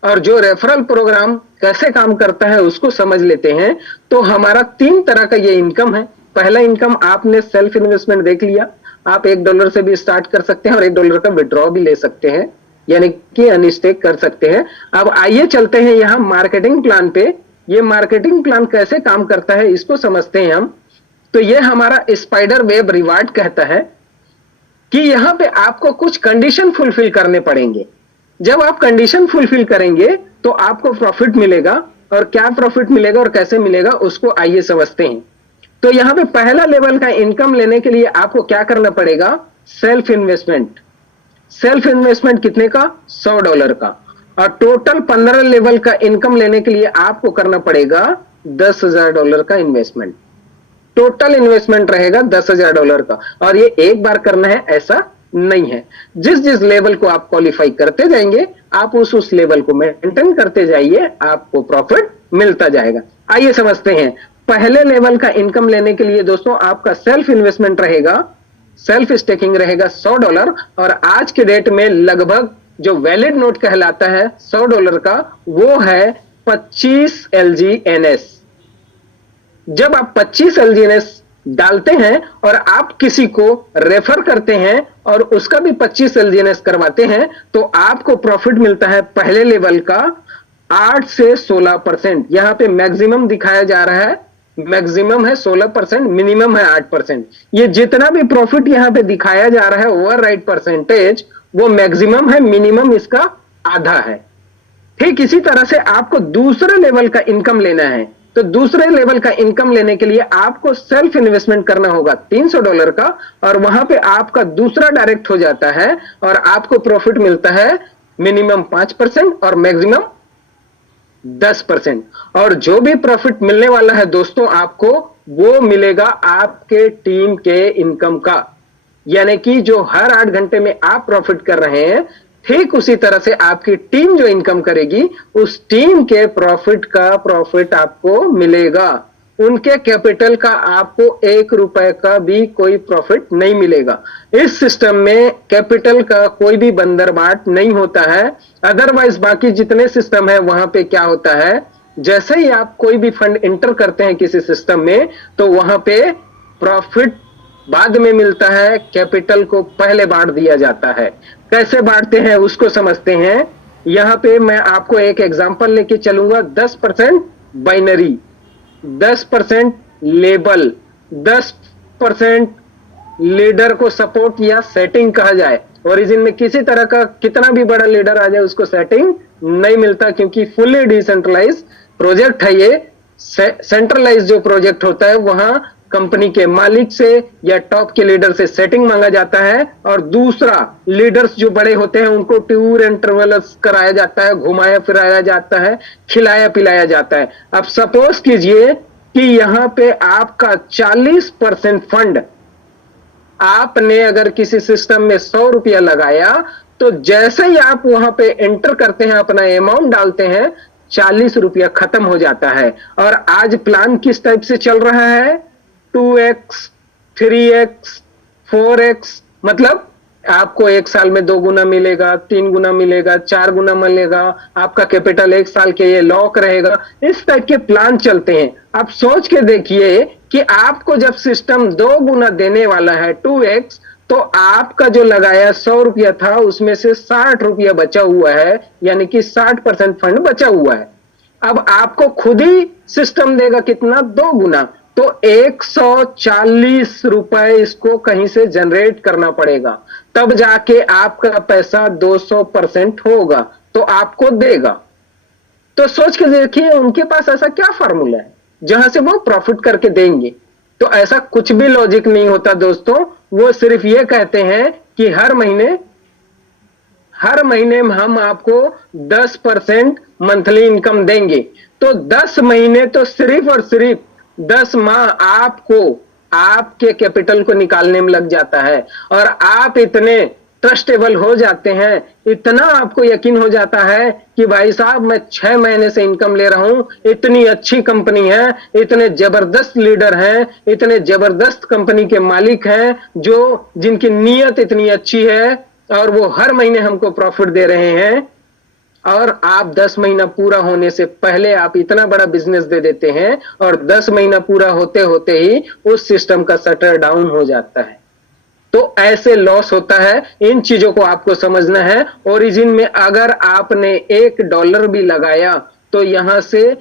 और जो रेफरल प्रोग्राम कैसे काम करता है उसको समझ लेते हैं। तो हमारा 3 तरह का ये इनकम है। पहला इनकम आपने सेल्फ इन्वेस्टमेंट देख लिया, आप $1 से भी स्टार्ट कर सकते हैं और $1 का विड्रॉ भी ले सकते हैं, यानी कि अनस्टेक कर सकते हैं। अब आइए चलते हैं यहां मार्केटिंग प्लान पे। ये मार्केटिंग प्लान कैसे काम करता है इसको समझते हैं हम। तो ये हमारा स्पाइडर वेब रिवार्ड कहता है कि यहां पे आपको कुछ कंडीशन फुलफिल करने पड़ेंगे। जब आप कंडीशन फुलफिल करेंगे तो आपको प्रॉफिट मिलेगा, और क्या प्रॉफिट मिलेगा और कैसे मिलेगा उसको आइए समझते हैं। तो यहां पे पहला लेवल का इनकम लेने के लिए आपको क्या करना पड़ेगा, सेल्फ इन्वेस्टमेंट। सेल्फ इन्वेस्टमेंट कितने का, $100 का। और टोटल 15 लेवल का इनकम लेने के लिए आपको करना पड़ेगा $10,000 का इन्वेस्टमेंट। टोटल इन्वेस्टमेंट रहेगा $10,000 का, और ये एक बार करना है ऐसा नहीं है। जिस जिस लेवल को आप क्वालिफाई करते जाएंगे, आप उस लेवल को मेंटेन करते जाइए, आपको प्रॉफिट मिलता जाएगा। आइए समझते हैं। पहले लेवल का इनकम लेने के लिए दोस्तों आपका सेल्फ इन्वेस्टमेंट रहेगा, सेल्फ स्टेकिंग रहेगा $100, और आज के डेट में लगभग जो वैलिड नोट कहलाता है $100 का, वो है 25 LGNS। जब आप 25 LGNS डालते हैं और आप किसी को रेफर करते हैं और उसका भी 25 LGNS करवाते हैं, तो आपको प्रॉफिट मिलता है पहले लेवल का 8 से 16%। यहां पे मैक्सिमम दिखाया जा रहा है, मैक्सिमम है 16%, मिनिमम है 8%। ये जितना भी प्रॉफिट यहां पे दिखाया जा रहा है ओवर राइट परसेंटेज, वो मैक्सिमम है, मिनिमम इसका आधा है। ठीक इसी तरह से आपको दूसरे लेवल का इनकम लेना है। तो दूसरे लेवल का इनकम लेने के लिए आपको सेल्फ इन्वेस्टमेंट करना होगा $300 का, और वहां पे आपका दूसरा डायरेक्ट हो जाता है, और आपको प्रॉफिट मिलता है मिनिमम 5% और मैक्सिमम 10%। और जो भी प्रॉफिट मिलने वाला है दोस्तों आपको, वो मिलेगा आपके टीम के इनकम का। यानी कि जो हर 8 घंटे में आप प्रॉफिट कर रहे हैं, ठीक उसी तरह से आपकी टीम जो इनकम करेगी, उस टीम के प्रॉफिट का प्रॉफिट आपको मिलेगा। उनके कैपिटल का आपको $1 का भी कोई प्रॉफिट नहीं मिलेगा। इस सिस्टम में कैपिटल का कोई भी बंदरबाट नहीं होता है। अदरवाइज बाकी जितने सिस्टम है वहां पे क्या होता है, जैसे ही आप कोई भी फंड इंटर करते हैं किसी सिस्टम में, तो वहां पे प्रॉफिट बाद में मिलता है, कैपिटल को पहले बांट दिया जाता है। कैसे बांटते हैं उसको समझते हैं। यहां पे मैं आपको एक एग्जांपल लेके चलूंगा। 10% बाइनरी, 10% लेबल, 10% लीडर को सपोर्ट या सेटिंग कहा जाए। ओरिजिन में किसी तरह का कितना भी बड़ा लीडर आ जाए उसको सेटिंग नहीं मिलता, क्योंकि फुल्ली डिसेंट्रलाइज प्रोजेक्ट है ये। सेंट्रलाइज जो प्रोजेक्ट होता है वहां कंपनी के मालिक से या टॉप के लीडर से सेटिंग मांगा जाता है, और दूसरा लीडर्स जो बड़े होते हैं उनको टूर एंड ट्रेवल्स कराया जाता है, घुमाया फिराया जाता है, खिलाया पिलाया जाता है। अब सपोज कीजिए कि यहां पे आपका 40% फंड, आपने अगर किसी सिस्टम में ₹100 लगाया, तो जैसे ही आप वहां पे एंटर करते हैं, अपना अमाउंट डालते हैं, ₹40 खत्म हो जाता है। और आज प्लान किस टाइप से चल रहा है, 2x 3x 4x, मतलब आपको 1 साल में 2 गुना मिलेगा, 3 गुना मिलेगा, 4 गुना मिलेगा, आपका कैपिटल 1 साल के लिए लॉक रहेगा। इस टाइप के प्लान चलते हैं। आप सोच के देखिए कि आपको जब सिस्टम 2 गुना देने वाला है 2x, तो आपका जो लगाया 100 रुपया था उसमें से 60 रुपया बचा हुआ है, यानी कि 60% फंड बचा हुआ है। अब आपको खुद ही सिस्टम देगा कितना, 2 गुना, तो 140 रुपए इसको कहीं से जनरेट करना पड़ेगा, तब जाके आपका पैसा 200% होगा, तो आपको देगा। तो सोच के देखिए उनके पास ऐसा क्या फार्मूला है जहां से वो प्रॉफिट करके देंगे। तो ऐसा कुछ भी लॉजिक नहीं होता दोस्तों। वो सिर्फ ये कहते हैं कि हर महीने हम आपको 10% मंथली इनकम देंगे। तो 10 महीने तो सिर्फ और सिर्फ 10 माह आपको आपके कैपिटल को निकालने में लग जाता है, और आप इतने ट्रस्टेबल हो जाते हैं, इतना आपको यकीन हो जाता है कि भाई साहब मैं 6 महीने से इनकम ले रहा हूं, इतनी अच्छी कंपनी है, इतने जबरदस्त लीडर हैं, इतने जबरदस्त कंपनी के मालिक हैं, जो जिनकी नीयत इतनी अच्छी है, और वो हर महीने हमको प्रॉफिट दे रहे हैं। और आप 10 महीना पूरा होने से पहले आप इतना बड़ा बिजनेस दे देते हैं, और 10 महीना पूरा होते होते ही उस सिस्टम का शटर डाउन हो जाता है। तो ऐसे लॉस होता है। इन चीजों को आपको समझना है। ओरिजिन में अगर आपने $1 भी लगाया तो यहां से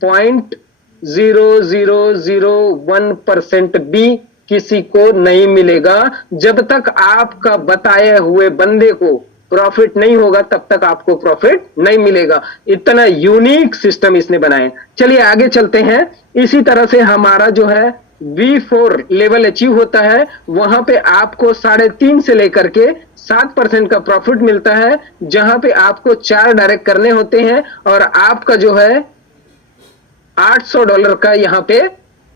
0.0001% भी किसी को नहीं मिलेगा। जब तक आपका बताए हुए बंदे को प्रॉफिट नहीं होगा तब तक आपको प्रॉफिट नहीं मिलेगा। इतना यूनिक सिस्टम इसने बनाया। चलिए आगे चलते हैं। इसी तरह से हमारा जो है V4 लेवल अचीव होता है, वहां पे आपको 3.5 से लेकर के 7% का प्रॉफिट मिलता है, जहां पे आपको 4 डायरेक्ट करने होते हैं, और आपका जो है $800 का यहां पे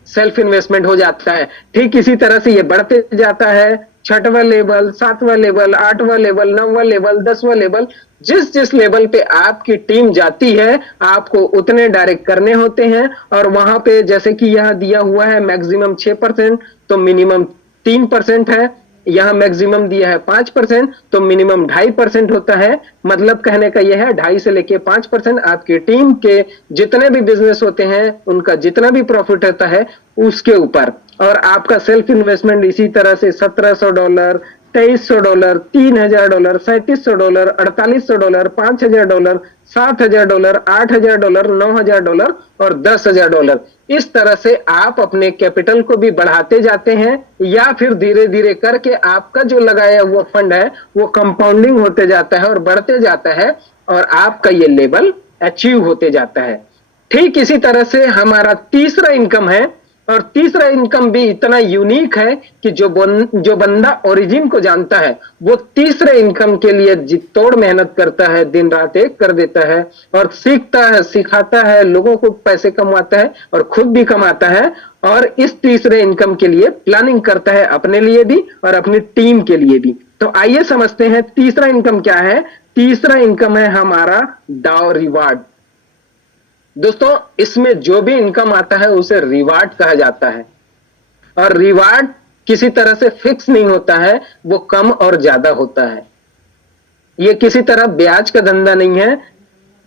सेल्फ इन्वेस्टमेंट हो जाता है। ठीक इसी तरह से ये बढ़ते जाता है। 6वां लेवल, 7वां लेवल, 8वां लेवल, 9वां लेवल, 10वां लेवल, जिस जिस लेवल पे आपकी टीम जाती है आपको उतने डायरेक्ट करने होते हैं। और वहां पे जैसे कि यहां दिया हुआ है मैक्सिमम 6%, तो मिनिमम 3% है। यहां मैक्सिमम दिया है 5%, तो मिनिमम 2.5% होता है। मतलब कहने का यह है 2.5 से लेके 5% आपकी टीम के जितने भी बिजनेस होते हैं उनका जितना भी प्रॉफिट होता है उसके ऊपर। और आपका सेल्फ इन्वेस्टमेंट इसी तरह से $1,700, $2,300, $3,000, $3,700, $4,800, $5,000, $7,000, $8,000, $9,000 और $10,000। इस तरह से आप अपने कैपिटल को भी बढ़ाते जाते हैं, या फिर धीरे धीरे करके आपका जो लगाया हुआ फंड है वो कंपाउंडिंग होते जाता है और बढ़ते जाता है, और आपका ये लेवल अचीव होते जाता है। ठीक इसी तरह से हमारा तीसरा इनकम है, और तीसरा इनकम भी इतना यूनिक है कि जो बंदा ओरिजिन को जानता है वो तीसरे इनकम के लिए जितोड़ मेहनत करता है, दिन रात एक कर देता है, और सीखता है, सिखाता है, लोगों को पैसे कमाता है और खुद भी कमाता है। और इस तीसरे इनकम के लिए प्लानिंग करता है, अपने लिए भी और अपनी टीम के लिए भी। तो आइए समझते हैं तीसरा इनकम क्या है। तीसरा इनकम है हमारा डाउ रिवार्ड। दोस्तों इसमें जो भी इनकम आता है उसे रिवार्ड कहा जाता है, और रिवार्ड किसी तरह से फिक्स नहीं होता है, वो कम और ज्यादा होता है। ये किसी तरह ब्याज का धंधा नहीं है,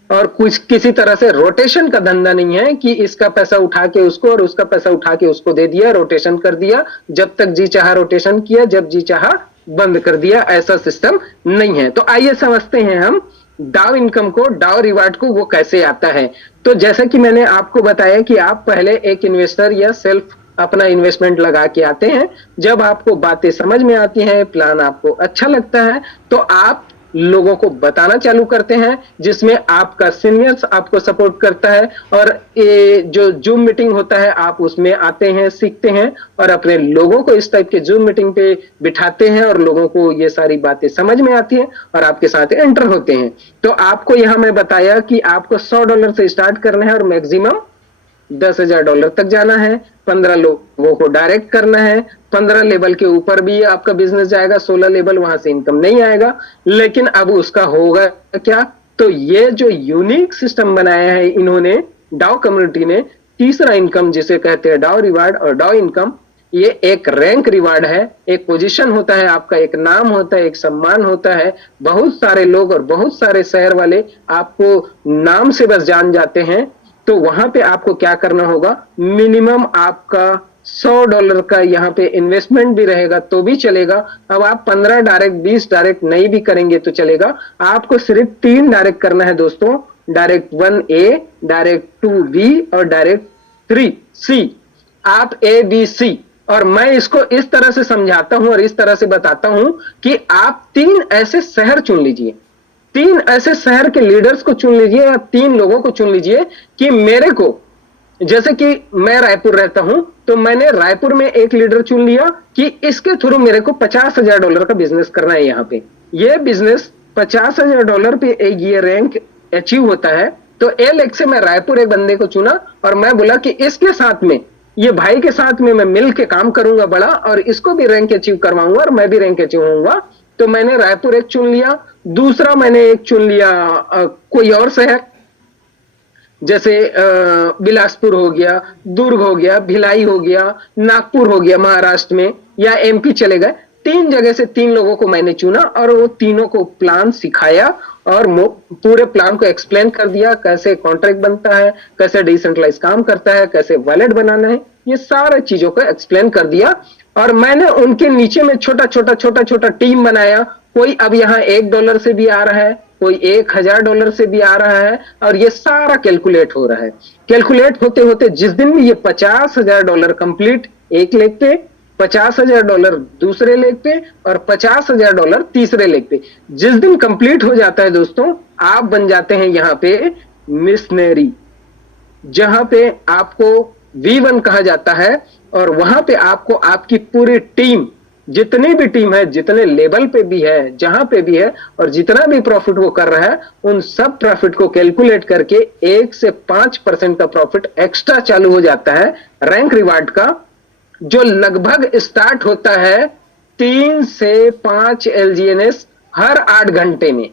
और कुछ किसी तरह से रोटेशन का धंधा नहीं है कि इसका पैसा उठा के उसको और उसका पैसा उठा के उसको दे दिया, रोटेशन कर दिया, जब तक जी चाहा रोटेशन किया, जब जी चाहा बंद कर दिया। ऐसा सिस्टम नहीं है। तो आइए समझते हैं हम डाउ इनकम को, डाउ रिवार्ड को, वो कैसे आता है। तो जैसा कि मैंने आपको बताया कि आप पहले एक इन्वेस्टर या सेल्फ अपना इन्वेस्टमेंट लगा के आते हैं। जब आपको बातें समझ में आती हैं, प्लान आपको अच्छा लगता है, तो आप लोगों को बताना चालू करते हैं, जिसमें आपका सीनियर्स आपको सपोर्ट करता है, और ये जो जूम मीटिंग होता है आप उसमें आते हैं, सीखते हैं, और अपने लोगों को इस टाइप के जूम मीटिंग पे बिठाते हैं, और लोगों को ये सारी बातें समझ में आती हैं और आपके साथ एंटर होते हैं। तो आपको यहां मैं बताया कि आपको $100 से स्टार्ट करना है और मैक्सिमम $10,000 तक जाना है। 15 लोगों को डायरेक्ट करना है। 15 लेवल के ऊपर भी आपका बिजनेस जाएगा, 16 लेवल वहां से इनकम नहीं आएगा। लेकिन अब उसका होगा क्या, तो ये जो यूनिक सिस्टम बनाया है इन्होंने, डाउ कम्युनिटी ने, तीसरा इनकम जिसे कहते हैं डाउ रिवार्ड और डाउ इनकम, ये एक रैंक रिवार्ड है, एक पोजीशन होता है आपका, एक नाम होता है, एक सम्मान होता है। बहुत सारे लोग और बहुत सारे शहर वाले आपको नाम से बस जान जाते हैं। तो वहां पे आपको क्या करना होगा, मिनिमम आपका $100 का यहाँ पे इन्वेस्टमेंट भी रहेगा तो भी चलेगा। अब आप 15 डायरेक्ट 20 डायरेक्ट नहीं भी करेंगे तो चलेगा। आपको सिर्फ 3 डायरेक्ट करना है दोस्तों, डायरेक्ट 1A, डायरेक्ट 2B और डायरेक्ट 3C। आप ABC, और मैं इसको इस तरह से समझाता हूं और इस तरह से बताता हूं कि आप 3 ऐसे शहर चुन लीजिए, 3 ऐसे शहर के लीडर्स को चुन लीजिए या 3 लोगों को चुन लीजिए कि मेरे को, जैसे कि मैं रायपुर रहता हूं तो मैंने रायपुर में एक लीडर चुन लिया कि इसके थ्रू मेरे को $50,000 का बिजनेस करना है। यहां पे ये बिजनेस $50,000 पे ये रैंक अचीव होता है। तो एल से मैं रायपुर एक बंदे को चुना और मैं बोला कि इसके साथ में, ये भाई के साथ में मैं मिल के काम करूंगा बड़ा, और इसको भी रैंक अचीव करवाऊंगा और मैं भी रैंक अचीव होऊंगा। तो मैंने रायपुर एक चुन लिया। दूसरा मैंने एक चुन लिया कोई और शहर, जैसे बिलासपुर हो गया, दुर्ग हो गया, भिलाई हो गया, नागपुर हो गया महाराष्ट्र में, या MP चले गए। 3 जगह से 3 लोगों को मैंने चुना और वो तीनों को प्लान सिखाया और पूरे प्लान को एक्सप्लेन कर दिया, कैसे कॉन्ट्रैक्ट बनता है, कैसे डिसेंट्रलाइज काम करता है, कैसे वॉलेट बनाना है, ये सारे चीजों को एक्सप्लेन कर दिया। और मैंने उनके नीचे में छोटा छोटा टीम बनाया। कोई अब यहाँ $1 से भी आ रहा है, कोई $1,000 से भी आ रहा है, और ये सारा कैलकुलेट हो रहा है। कैलकुलेट होते होते जिस दिन भी ये $50,000 कंप्लीट एक लेग पे, $50,000 दूसरे लेग पे और $50,000 तीसरे लेग पे, जिस दिन कंप्लीट हो जाता है दोस्तों, आप बन जाते हैं यहाँ पे मिशनरी, जहां पे आपको V1 कहा जाता है। और वहां पे आपको आपकी पूरी टीम, जितनी भी टीम है, जितने लेवल पे भी है, जहां पे भी है, और जितना भी प्रॉफिट वो कर रहा है, उन सब प्रॉफिट को कैलकुलेट करके 1 से 5% का प्रॉफिट एक्स्ट्रा चालू हो जाता है रैंक रिवार्ड का, जो लगभग स्टार्ट होता है 3 से 5 LGNS हर 8 घंटे में।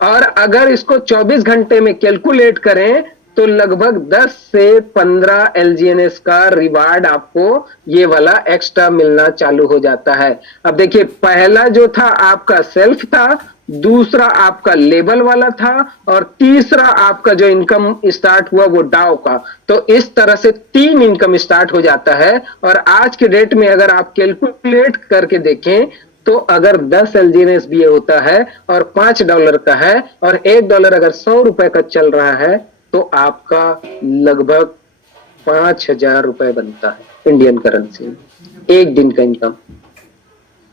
और अगर इसको 24 घंटे में कैलकुलेट करें तो लगभग 10 से 15 LGNS का रिवार्ड आपको ये वाला एक्स्ट्रा मिलना चालू हो जाता है। अब देखिए, पहला जो था आपका सेल्फ था, दूसरा आपका लेबल वाला था, और तीसरा आपका जो इनकम स्टार्ट हुआ वो डाउ का। तो इस तरह से 3 इनकम स्टार्ट हो जाता है। और आज के डेट में अगर आप कैलकुलेट करके देखें तो अगर 10 LGNS भी होता है और $5 का है और $1 अगर ₹100 का चल रहा है तो आपका लगभग ₹5,000 बनता है इंडियन करेंसी में, एक दिन का इनकम।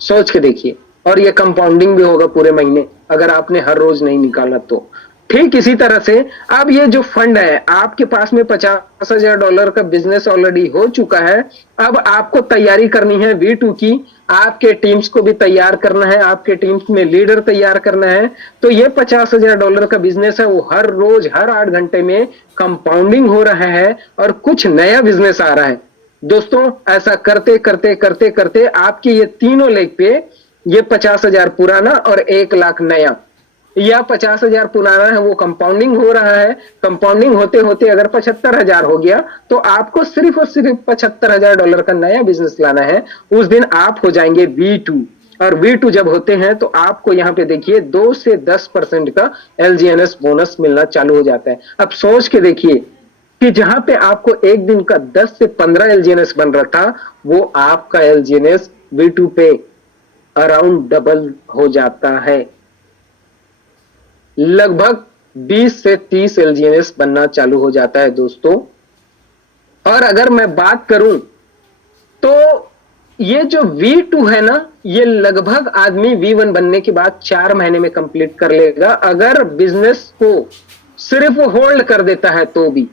सोच के देखिए, और ये कंपाउंडिंग भी होगा पूरे महीने अगर आपने हर रोज नहीं निकाला तो। ठीक इसी तरह से अब ये जो फंड है, आपके पास में $50,000 का बिजनेस ऑलरेडी हो चुका है। अब आपको तैयारी करनी है V2 की, आपके टीम्स को भी तैयार करना है, आपके टीम्स में लीडर तैयार करना है। तो ये $50,000 का बिजनेस है, वो हर रोज हर 8 घंटे में कंपाउंडिंग हो रहा है और कुछ नया बिजनेस आ रहा है। दोस्तों, ऐसा करते करते करते करते आपके ये तीनों लेग पे, ये 50,000 पुराना और 1,00,000 नया, या 50,000 पुराना है वो कंपाउंडिंग हो रहा है। कंपाउंडिंग होते होते अगर 75,000 हो गया तो आपको सिर्फ और सिर्फ $75,000 का नया बिजनेस लाना है। उस दिन आप हो जाएंगे V2, और V2 जब होते हैं तो आपको यहाँ पे देखिए 2 से 10% का LGNS बोनस मिलना चालू हो जाता है। अब सोच के देखिए कि जहां पे आपको एक दिन का 10 से 15 LGNS बन रहा था, वो आपका LGNS V2 पे अराउंड डबल हो जाता है, लगभग 20 से 30 LGNS बनना चालू हो जाता है दोस्तों। और अगर मैं बात करूं तो ये जो V2 है ना, ये लगभग आदमी V1 बनने के बाद 4 महीने में कंप्लीट कर लेगा, अगर बिजनेस को सिर्फ होल्ड कर देता है तो भी।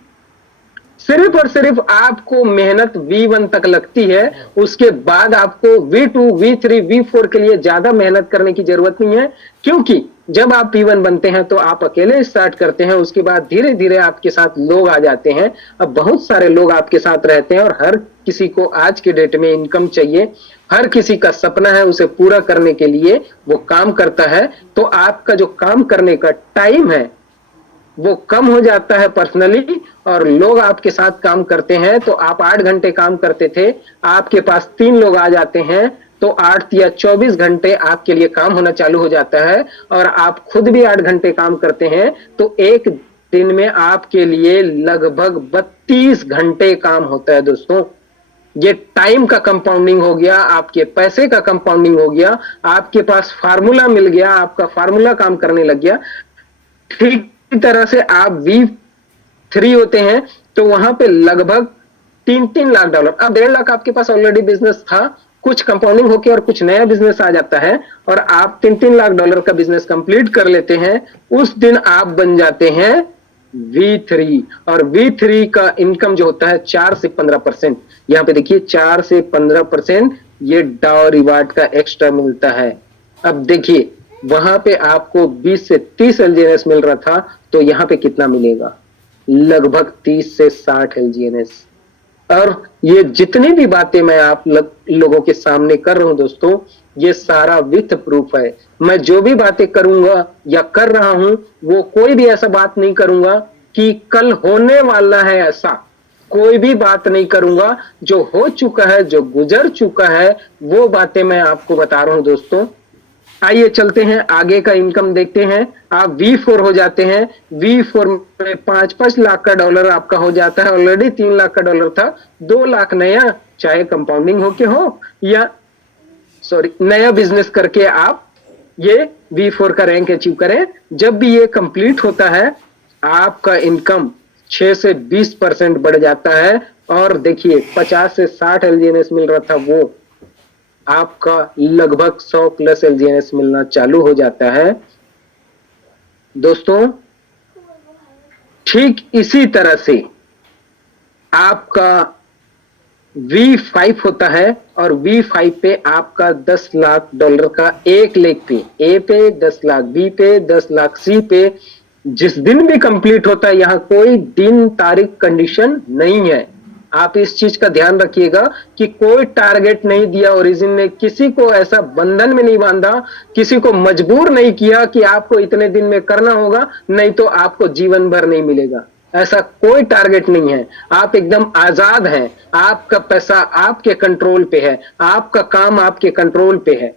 सिर्फ और सिर्फ आपको मेहनत V1 तक लगती है, उसके बाद आपको V2, V3, V4 के लिए ज्यादा मेहनत करने की जरूरत नहीं है। क्योंकि जब आप P1 बनते हैं तो आप अकेले स्टार्ट करते हैं, उसके बाद धीरे धीरे आपके साथ लोग आ जाते हैं। अब बहुत सारे लोग आपके साथ रहते हैं और हर किसी को आज के डेट में इनकम चाहिए, हर किसी का सपना है, उसे पूरा करने के लिए वो काम करता है। तो आपका जो काम करने का टाइम है वो कम हो जाता है पर्सनली, और लोग आपके साथ काम करते हैं। तो आप 8 घंटे काम करते थे, आपके पास 3 लोग आ जाते हैं, तो 8 या 24 घंटे आपके लिए काम होना चालू हो जाता है। और आप खुद भी 8 घंटे काम करते हैं, तो एक दिन में आपके लिए लगभग 32 घंटे काम होता है दोस्तों। ये टाइम का कंपाउंडिंग हो गया, आपके पैसे का कंपाउंडिंग हो गया, आपके पास फार्मूला मिल गया, आपका फार्मूला काम करने लग गया। ठीक इसी तरह से आप V3 होते हैं, तो वहां पे लगभग 3-3 लाख डॉलर, अब 1.5 लाख आपके पास ऑलरेडी बिजनेस था, कुछ कंपाउंडिंग होके और कुछ नया बिजनेस आ जाता है, और आप 3-3 लाख डॉलर का बिजनेस कंप्लीट कर लेते हैं। उस दिन आप बन जाते हैं V3। और V3 का इनकम जो होता है 4 से 15%, यहां पे देखिए 4 से 15% ये डाउ रिवार्ड का एक्स्ट्रा मिलता है। अब देखिए वहां पे आपको 20 से 30 एलजीएनएस मिल रहा था, तो यहां पे कितना मिलेगा? लगभग 30 से 60 एलजीएनएस। और ये जितनी भी बातें मैं आप लोगों के सामने कर रहा हूं दोस्तों, ये सारा विथ प्रूफ है। मैं जो भी बातें करूंगा या कर रहा हूं, वो कोई भी ऐसा बात नहीं करूंगा कि कल होने वाला है, ऐसा कोई भी बात नहीं करूंगा। जो हो चुका है, जो गुजर चुका है, वो बातें मैं आपको बता रहा हूं दोस्तों। आइए चलते हैं आगे का इनकम देखते हैं। आप V4 हो जाते हैं, V4 में 5-5 लाख का डॉलर आपका हो जाता है। ऑलरेडी 3 लाख का डॉलर था, 2 लाख नया, चाहे कंपाउंडिंग होके हो या नया बिजनेस करके आप ये V4 का रैंक अचीव करें। जब भी ये कंप्लीट होता है, आपका इनकम 6 से 20% बढ़ जाता है। और देखिए 50 से 60 एलजीएनएस मिल रहा था, वो आपका लगभग 100 प्लस एलजीएनएस मिलना चालू हो जाता है दोस्तों। ठीक इसी तरह से आपका V5 होता है, और V5 पे आपका 10 लाख डॉलर का एक लेग पे, ए पे 10 लाख, बी पे 10 लाख, सी पे जिस दिन भी कंप्लीट होता है, यहां कोई दिन तारीख कंडीशन नहीं है। आप इस चीज का ध्यान रखिएगा कि कोई टारगेट नहीं दिया ओरिजिन ने, किसी को ऐसा बंधन में नहीं बांधा, किसी को मजबूर नहीं किया कि आपको इतने दिन में करना होगा, नहीं तो आपको जीवन भर नहीं मिलेगा। ऐसा कोई टारगेट नहीं है। आप एकदम आजाद हैं, आपका पैसा आपके कंट्रोल पे है, आपका काम आपके कंट्रोल पे है।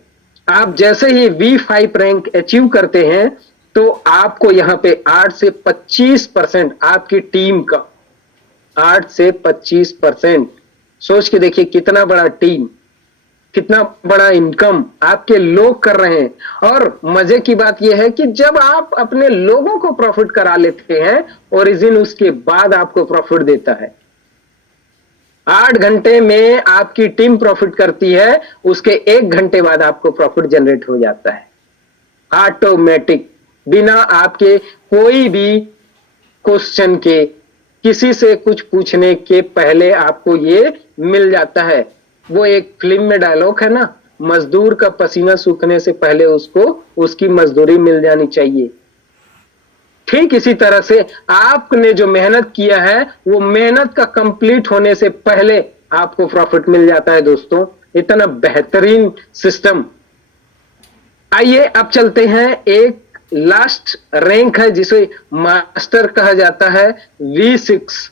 आप जैसे ही V5 रैंक अचीव करते हैं, तो आपको यहां पे 8 से 25% आपकी टीम का 8 से 25%, सोच के देखिए कितना बड़ा टीम, कितना बड़ा इनकम आपके लोग कर रहे हैं। और मजे की बात यह है कि जब आप अपने लोगों को प्रॉफिट करा लेते हैं, ओरिजिन उसके बाद आपको प्रॉफिट देता है। 8 घंटे में आपकी टीम प्रॉफिट करती है, उसके 1 घंटे बाद आपको प्रॉफिट जनरेट हो जाता है ऑटोमेटिक, बिना आपके कोई भी क्वेश्चन के, किसी से कुछ पूछने के पहले आपको ये मिल जाता है। वो एक फिल्म में डायलॉग है ना, मजदूर का पसीना सूखने से पहले उसको उसकी मजदूरी मिल जानी चाहिए। ठीक इसी तरह से आपने जो मेहनत किया है, वो मेहनत का कंप्लीट होने से पहले आपको प्रॉफिट मिल जाता है दोस्तों। इतना बेहतरीन सिस्टम। आइए अब चलते हैं, एक लास्ट रैंक है जिसे मास्टर कहा जाता है, V6।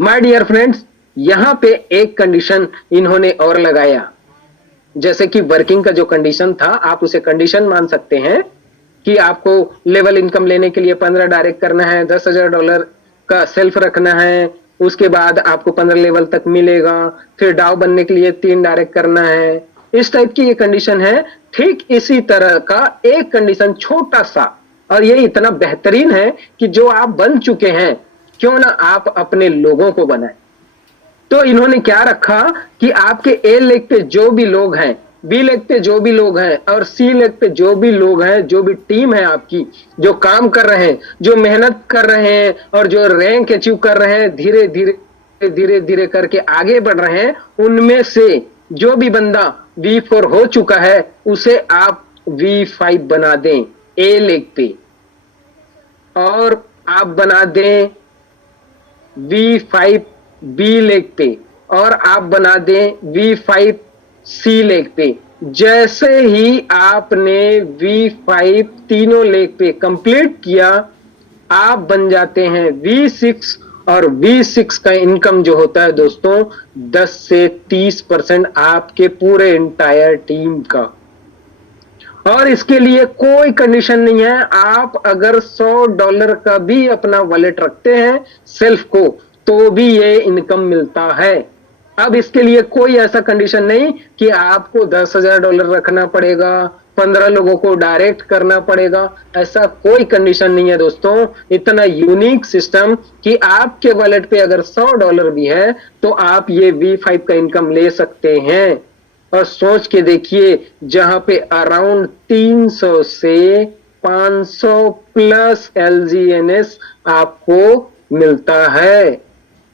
माय डियर फ्रेंड्स, यहां पे एक कंडीशन इन्होंने और लगाया। जैसे कि वर्किंग का जो कंडीशन था, आप उसे कंडीशन मान सकते हैं कि आपको लेवल इनकम लेने के लिए 15 डायरेक्ट करना है, $10,000 का सेल्फ रखना है, उसके बाद आपको 15 लेवल तक मिलेगा, फिर डाउ बनने के लिए 3 डायरेक्ट करना है। इस टाइप की ये कंडीशन है। ठीक इसी तरह का एक कंडीशन छोटा सा, और ये इतना बेहतरीन है कि जो आप बन चुके हैं, क्यों ना आप अपने लोगों को बनाएं। तो इन्होंने क्या रखा कि आपके ए लेग पे जो भी लोग हैं, बी लेग पे जो भी लोग हैं, और सी लेग पे जो भी लोग हैं, जो भी टीम है आपकी, जो काम कर रहे हैं, जो मेहनत कर रहे हैं, और जो रैंक अचीव कर रहे हैं, धीरे धीरे धीरे धीरे करके आगे बढ़ रहे हैं, उनमें से जो भी बंदा V4 हो चुका है, उसे आप V5 बना दें ए लेग पे, और आप बना दें V5 बी लेग पे, और आप बना दें V5 सी लेग पे। जैसे ही आपने V5 तीनों लेग पे कंप्लीट किया, आप बन जाते हैं V6। और V6 का इनकम जो होता है दोस्तों 10 से 30% आपके पूरे इंटायर टीम का। और इसके लिए कोई कंडीशन नहीं है, आप अगर $100 का भी अपना वॉलेट रखते हैं सेल्फ को तो भी ये इनकम मिलता है। अब इसके लिए कोई ऐसा कंडीशन नहीं कि आपको $10,000 रखना पड़ेगा, 15 लोगों को डायरेक्ट करना पड़ेगा, ऐसा कोई कंडीशन नहीं है दोस्तों। इतना यूनिक सिस्टम कि आपके वॉलेट पे अगर $100 भी है तो आप ये V5 का इनकम ले सकते हैं। और सोच के देखिए, जहां पे अराउंड 300 से 500 प्लस LGNS आपको मिलता है।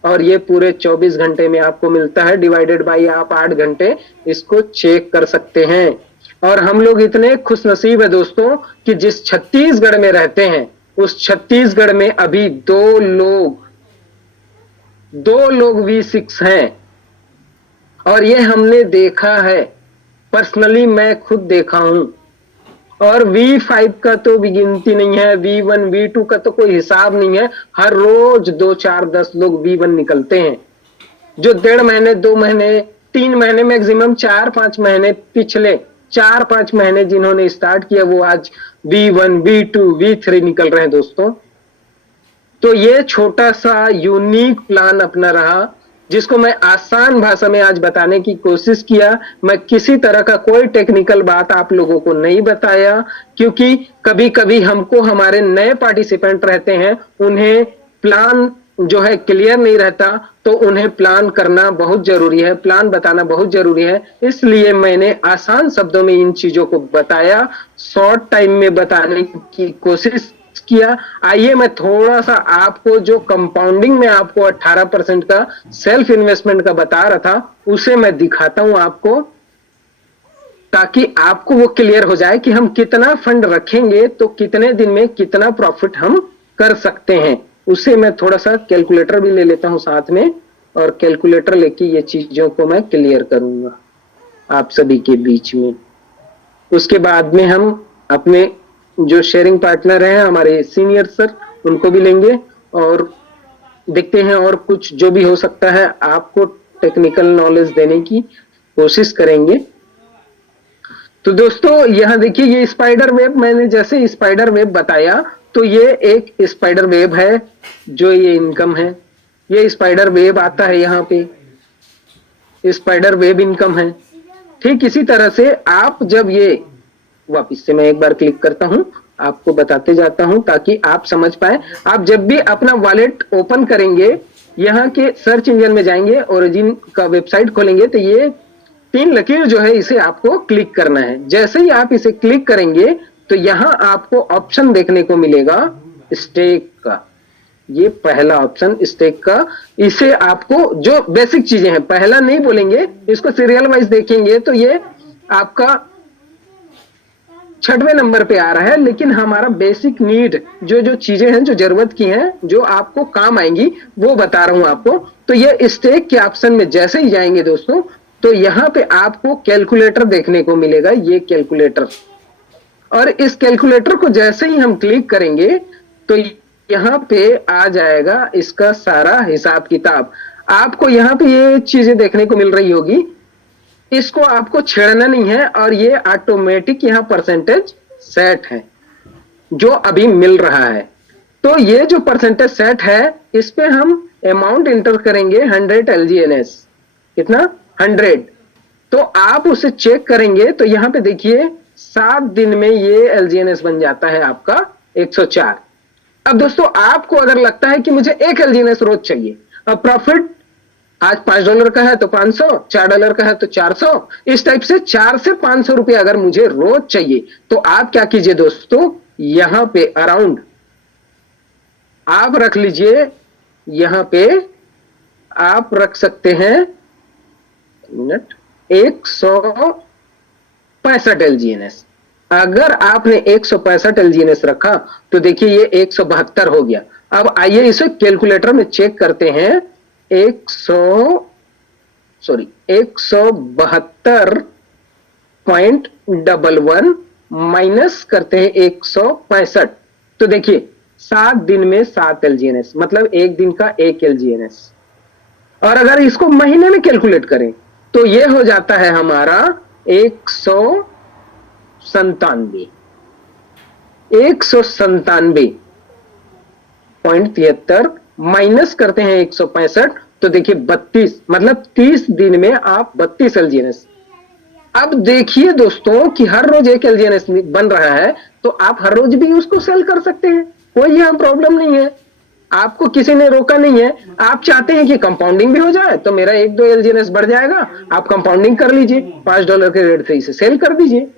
और ये पूरे 24 घंटे में आपको मिलता है, डिवाइडेड बाई आप 8 घंटे इसको चेक कर सकते हैं। और हम लोग इतने खुशनसीब है दोस्तों कि जिस छत्तीसगढ़ में रहते हैं उस छत्तीसगढ़ में अभी दो लोग V6 हैं। और ये हमने देखा है, पर्सनली मैं खुद देखा हूं। और V5 का तो भी गिनती नहीं है, V1 V2 का तो कोई हिसाब नहीं है। हर रोज 2 4 10 लोग V1 निकलते हैं, जो 1.5 महीने 2 महीने 3 महीने मैक्सिमम 4-5 महीने पिछले 4-5 महीने जिन्होंने स्टार्ट किया वो आज V1 V2 V3 निकल रहे हैं दोस्तों। तो ये छोटा सा यूनिक प्लान अपना रहा, जिसको मैं आसान भाषा में आज बताने की कोशिश किया। मैं किसी तरह का कोई टेक्निकल बात आप लोगों को नहीं बताया, क्योंकि कभी कभी हमको हमारे नए पार्टिसिपेंट रहते हैं, उन्हें प्लान जो है क्लियर नहीं रहता, तो उन्हें प्लान करना बहुत जरूरी है, प्लान बताना बहुत जरूरी है। इसलिए मैंने आसान शब्दों में इन चीजों को बताया, शॉर्ट टाइम में बताने की कोशिश किया। आइए मैं थोड़ा सा आपको जो कंपाउंडिंग में आपको 18% का सेल्फ इन्वेस्टमेंट का बता रहा था उसे मैं दिखाता हूं आपको, ताकि आपको वो क्लियर हो जाए कि हम कितना फंड रखेंगे तो कितने दिन में कितना प्रॉफिट हम कर सकते हैं। उसे मैं थोड़ा सा कैलकुलेटर भी ले लेता हूं साथ में, और कैलकुलेटर लेके ये चीजों को मैं क्लियर करूंगा आप सभी के बीच में। उसके बाद में हम अपने जो शेयरिंग पार्टनर हैं हमारे सीनियर सर, उनको भी लेंगे और देखते हैं, और कुछ जो भी हो सकता है आपको टेक्निकल नॉलेज देने की कोशिश करेंगे। तो दोस्तों यहां देखिए, ये स्पाइडर वेब, मैंने जैसे स्पाइडर वेब बताया तो ये एक स्पाइडर वेब है जो ये इनकम है। ये स्पाइडर वेब आता है, यहाँ पे स्पाइडर वेब इनकम है। ठीक इसी तरह से आप जब ये, वापिस से मैं एक बार क्लिक करता हूं, आपको बताते जाता हूं ताकि आप समझ पाए। आप जब भी अपना वॉलेट ओपन करेंगे, यहाँ के सर्च इंजन में जाएंगे, ओरिजिन का वेबसाइट खोलेंगे, तो ये 3 लकीर जो है इसे आपको क्लिक करना है। जैसे ही आप इसे क्लिक करेंगे तो यहाँ आपको ऑप्शन देखने को मिलेगा स्टेक का। ये पहला ऑप्शन स्टेक का, इसे आपको जो बेसिक चीजें हैं, पहला नहीं बोलेंगे, इसको सीरियल वाइज देखेंगे तो ये आपका 6वें नंबर पे आ रहा है। लेकिन हमारा बेसिक नीड जो जो चीजें हैं, जो जरूरत की हैं, जो आपको काम आएंगी, वो बता रहा हूं आपको। तो ये स्टेक के ऑप्शन में जैसे ही जाएंगे दोस्तों, तो यहाँ पे आपको कैलकुलेटर देखने को मिलेगा, ये कैलकुलेटर। और इस कैलकुलेटर को जैसे ही हम क्लिक करेंगे तो यहाँ पे आ जाएगा इसका सारा हिसाब किताब। आपको यहाँ पे ये चीजें देखने को मिल रही होगी, इसको आपको छेड़ना नहीं है, और ये ऑटोमेटिक यहाँ परसेंटेज सेट है जो अभी मिल रहा है। तो ये जो परसेंटेज सेट है, इस पे हम अमाउंट इंटर करेंगे 100 LGNS। कितना? 100। तो आप उसे चेक करेंगे तो यहाँ पे देखिए 7 दिन में ये LGNS बन जाता है आपका 104। अब दोस्तों आपको अगर लगता है कि मुझे 1 LGNS रोज चाहिए, अब प्रॉफिट आज $5 का है तो 500, $4 का है तो 400, इस टाइप से 4 से 500 रुपए अगर मुझे रोज चाहिए, तो आप क्या कीजिए दोस्तों, यहां पे अराउंड आप रख लीजिए, यहां पे आप रख सकते हैं 165 LGNS। अगर आपने 165 LGNS रखा तो देखिए ये 172 हो गया। अब आइए इसे कैलकुलेटर में चेक करते हैं। 172.11 माइनस करते हैं 165। तो देखिए 7 दिन में 7 एलजीएनएस, मतलब एक दिन का 1 एलजीएनएस। और अगर इसको महीने में कैलकुलेट करें तो ये हो जाता है हमारा 197, 197.73 माइनस करते हैं 165, तो देखिए 32, मतलब 30 दिन में आप 32 एलजीएनएस। अब देखिए दोस्तों कि हर रोज एक एलजीएनएस बन रहा है, तो आप हर रोज भी उसको सेल कर सकते हैं, कोई यहां प्रॉब्लम नहीं है, आपको किसी ने रोका नहीं है। आप चाहते हैं कि कंपाउंडिंग भी हो जाए तो मेरा 1-2 एलजीएनएस बढ़ जाएगा, आप कंपाउंडिंग कर लीजिए, $5 के रेट से इसे सेल कर दीजिए,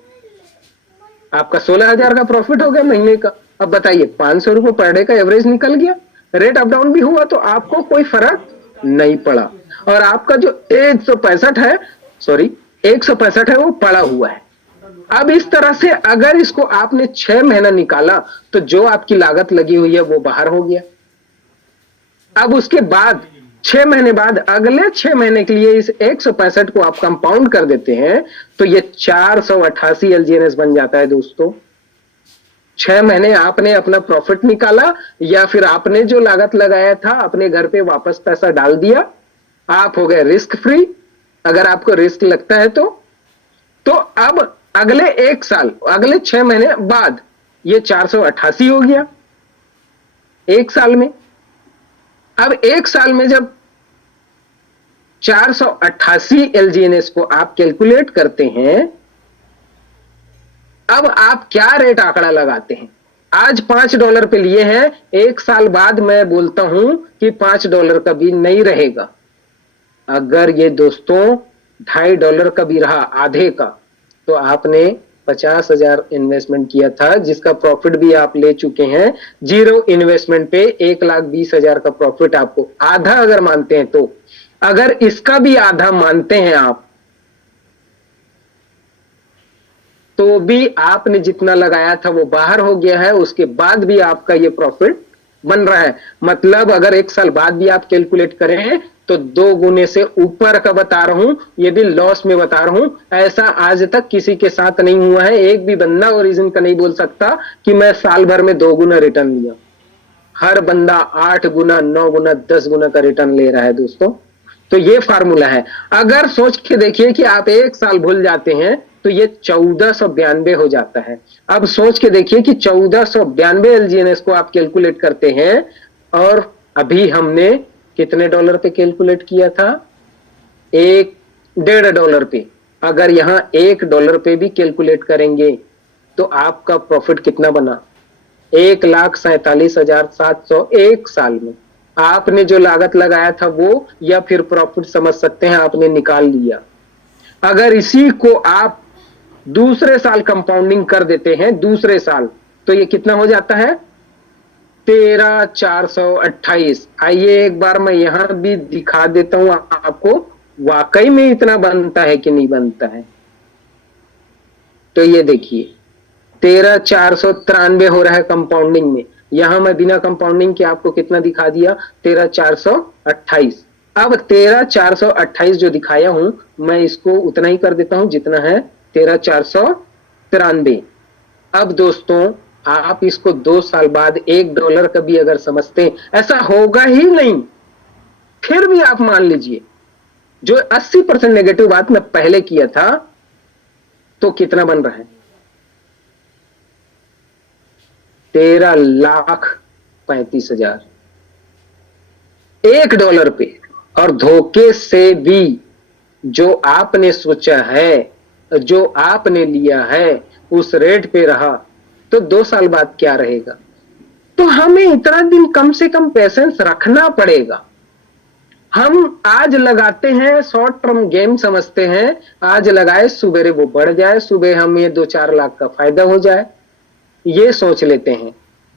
आपका 16,000 का प्रॉफिट हो गया महीने का। अब बताइए, 500 रुपए पर डे का एवरेज निकल गया, रेट अप डाउन भी हुआ तो आपको कोई फर्क नहीं पड़ा, और आपका जो 165 है, सॉरी 165 है, वो पड़ा हुआ है। अब इस तरह से अगर इसको आपने 6 महीना निकाला तो जो आपकी लागत लगी हुई है वो बाहर हो गया। अब उसके बाद 6 महीने बाद अगले 6 महीने के लिए इस 165 को आप कंपाउंड कर देते हैं तो ये 488 एलजीएनएस बन जाता है दोस्तों। 6 महीने आपने अपना प्रॉफिट निकाला या फिर आपने जो लागत लगाया था अपने घर पे वापस पैसा डाल दिया, आप हो गए रिस्क फ्री, अगर आपको रिस्क लगता है तो अब अगले 1 साल, अगले 6 महीने बाद ये 488 हो गया 1 साल में। अब 1 साल में जब 488 एलजीएनएस को आप कैलकुलेट करते हैं, अब आप क्या रेट आंकड़ा लगाते हैं? आज $5 पे लिए हैं, 1 साल बाद मैं बोलता हूं कि $5 का भी नहीं रहेगा। अगर ये दोस्तों $2.5 का भी रहा, आधे का, तो आपने 50,000 इन्वेस्टमेंट किया था जिसका प्रॉफिट भी आप ले चुके हैं। 0 इन्वेस्टमेंट पे 1,20,000 का प्रॉफिट आपको, आधा अगर मानते हैं तो, अगर इसका भी आधा मानते हैं आप, तो भी आपने जितना लगाया था वो बाहर हो गया है, उसके बाद भी आपका ये प्रॉफिट बन रहा है। मतलब अगर 1 साल बाद भी आप कैलकुलेट करें तो 2 गुने से ऊपर का बता रहा हूं, ये भी लॉस में बता रहा हूं। ऐसा आज तक किसी के साथ नहीं हुआ है, एक भी बंदा ओरिजिन का नहीं बोल सकता कि मैं साल भर में 2 गुना रिटर्न लिया। हर बंदा 8 गुना, 9 गुना, 10 गुना का रिटर्न ले रहा है दोस्तों। तो ये फार्मूला है। अगर सोच के देखिए कि आप 1 साल भूल जाते हैं तो ये 1492 हो जाता है। अब सोच के देखिए कि 1492 एलजीएनएस को आप कैलकुलेट करते हैं, और अभी हमने कितने डॉलर पे कैलकुलेट किया था? $1.5 पे। अगर यहां $1 पे भी कैलकुलेट करेंगे तो आपका प्रॉफिट कितना बना? 1,47,700 1 साल में। आपने जो लागत लगाया था वो, या फिर प्रॉफिट समझ सकते हैं, आपने निकाल लिया। अगर इसी को आप दूसरे साल कंपाउंडिंग कर देते हैं, दूसरे साल, तो ये कितना हो जाता है? 13,428। आइए एक बार मैं यहां भी दिखा देता हूं आपको, वाकई में इतना बनता है कि नहीं बनता है। तो ये देखिए 13,493 हो रहा है कंपाउंडिंग में। यहां मैं बिना कंपाउंडिंग के आपको कितना दिखा दिया? 13,428। अब 13,428 जो दिखाया हूं, मैं इसको उतना ही कर देता हूं जितना है 13,493। अब दोस्तों आप इसको 2 साल बाद $1 का भी अगर समझते हैं, ऐसा होगा ही नहीं, फिर भी आप मान लीजिए जो 80% नेगेटिव बात मैं पहले किया था, तो कितना बन रहा है? 13,35,000 $1 पे। और धोखे से भी जो आपने सोचा है, जो आपने लिया है, उस रेट पे रहा, तो 2 साल बाद क्या रहेगा? तो हमें इतना दिन कम से कम पेशेंस रखना पड़ेगा। हम आज लगाते हैं, शॉर्ट टर्म गेम समझते हैं, आज लगाए सुबेरे वो बढ़ जाए, सुबह हमें 2-4 लाख का फायदा हो जाए, ये सोच लेते हैं।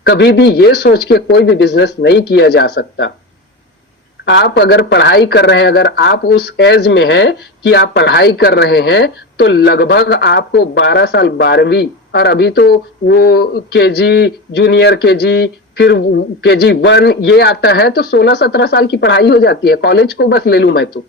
कभी भी ये सोच के कोई भी बिजनेस नहीं किया जा सकता। आप अगर पढ़ाई कर रहे हैं, अगर आप उस एज में हैं कि आप पढ़ाई कर रहे हैं, तो लगभग आपको 12 साल 12वीं, और अभी तो वो केजी, जूनियर केजी, फिर केजी 1 ये आता है, तो 16-17 साल की पढ़ाई हो जाती है। कॉलेज को बस ले लूं मैं तो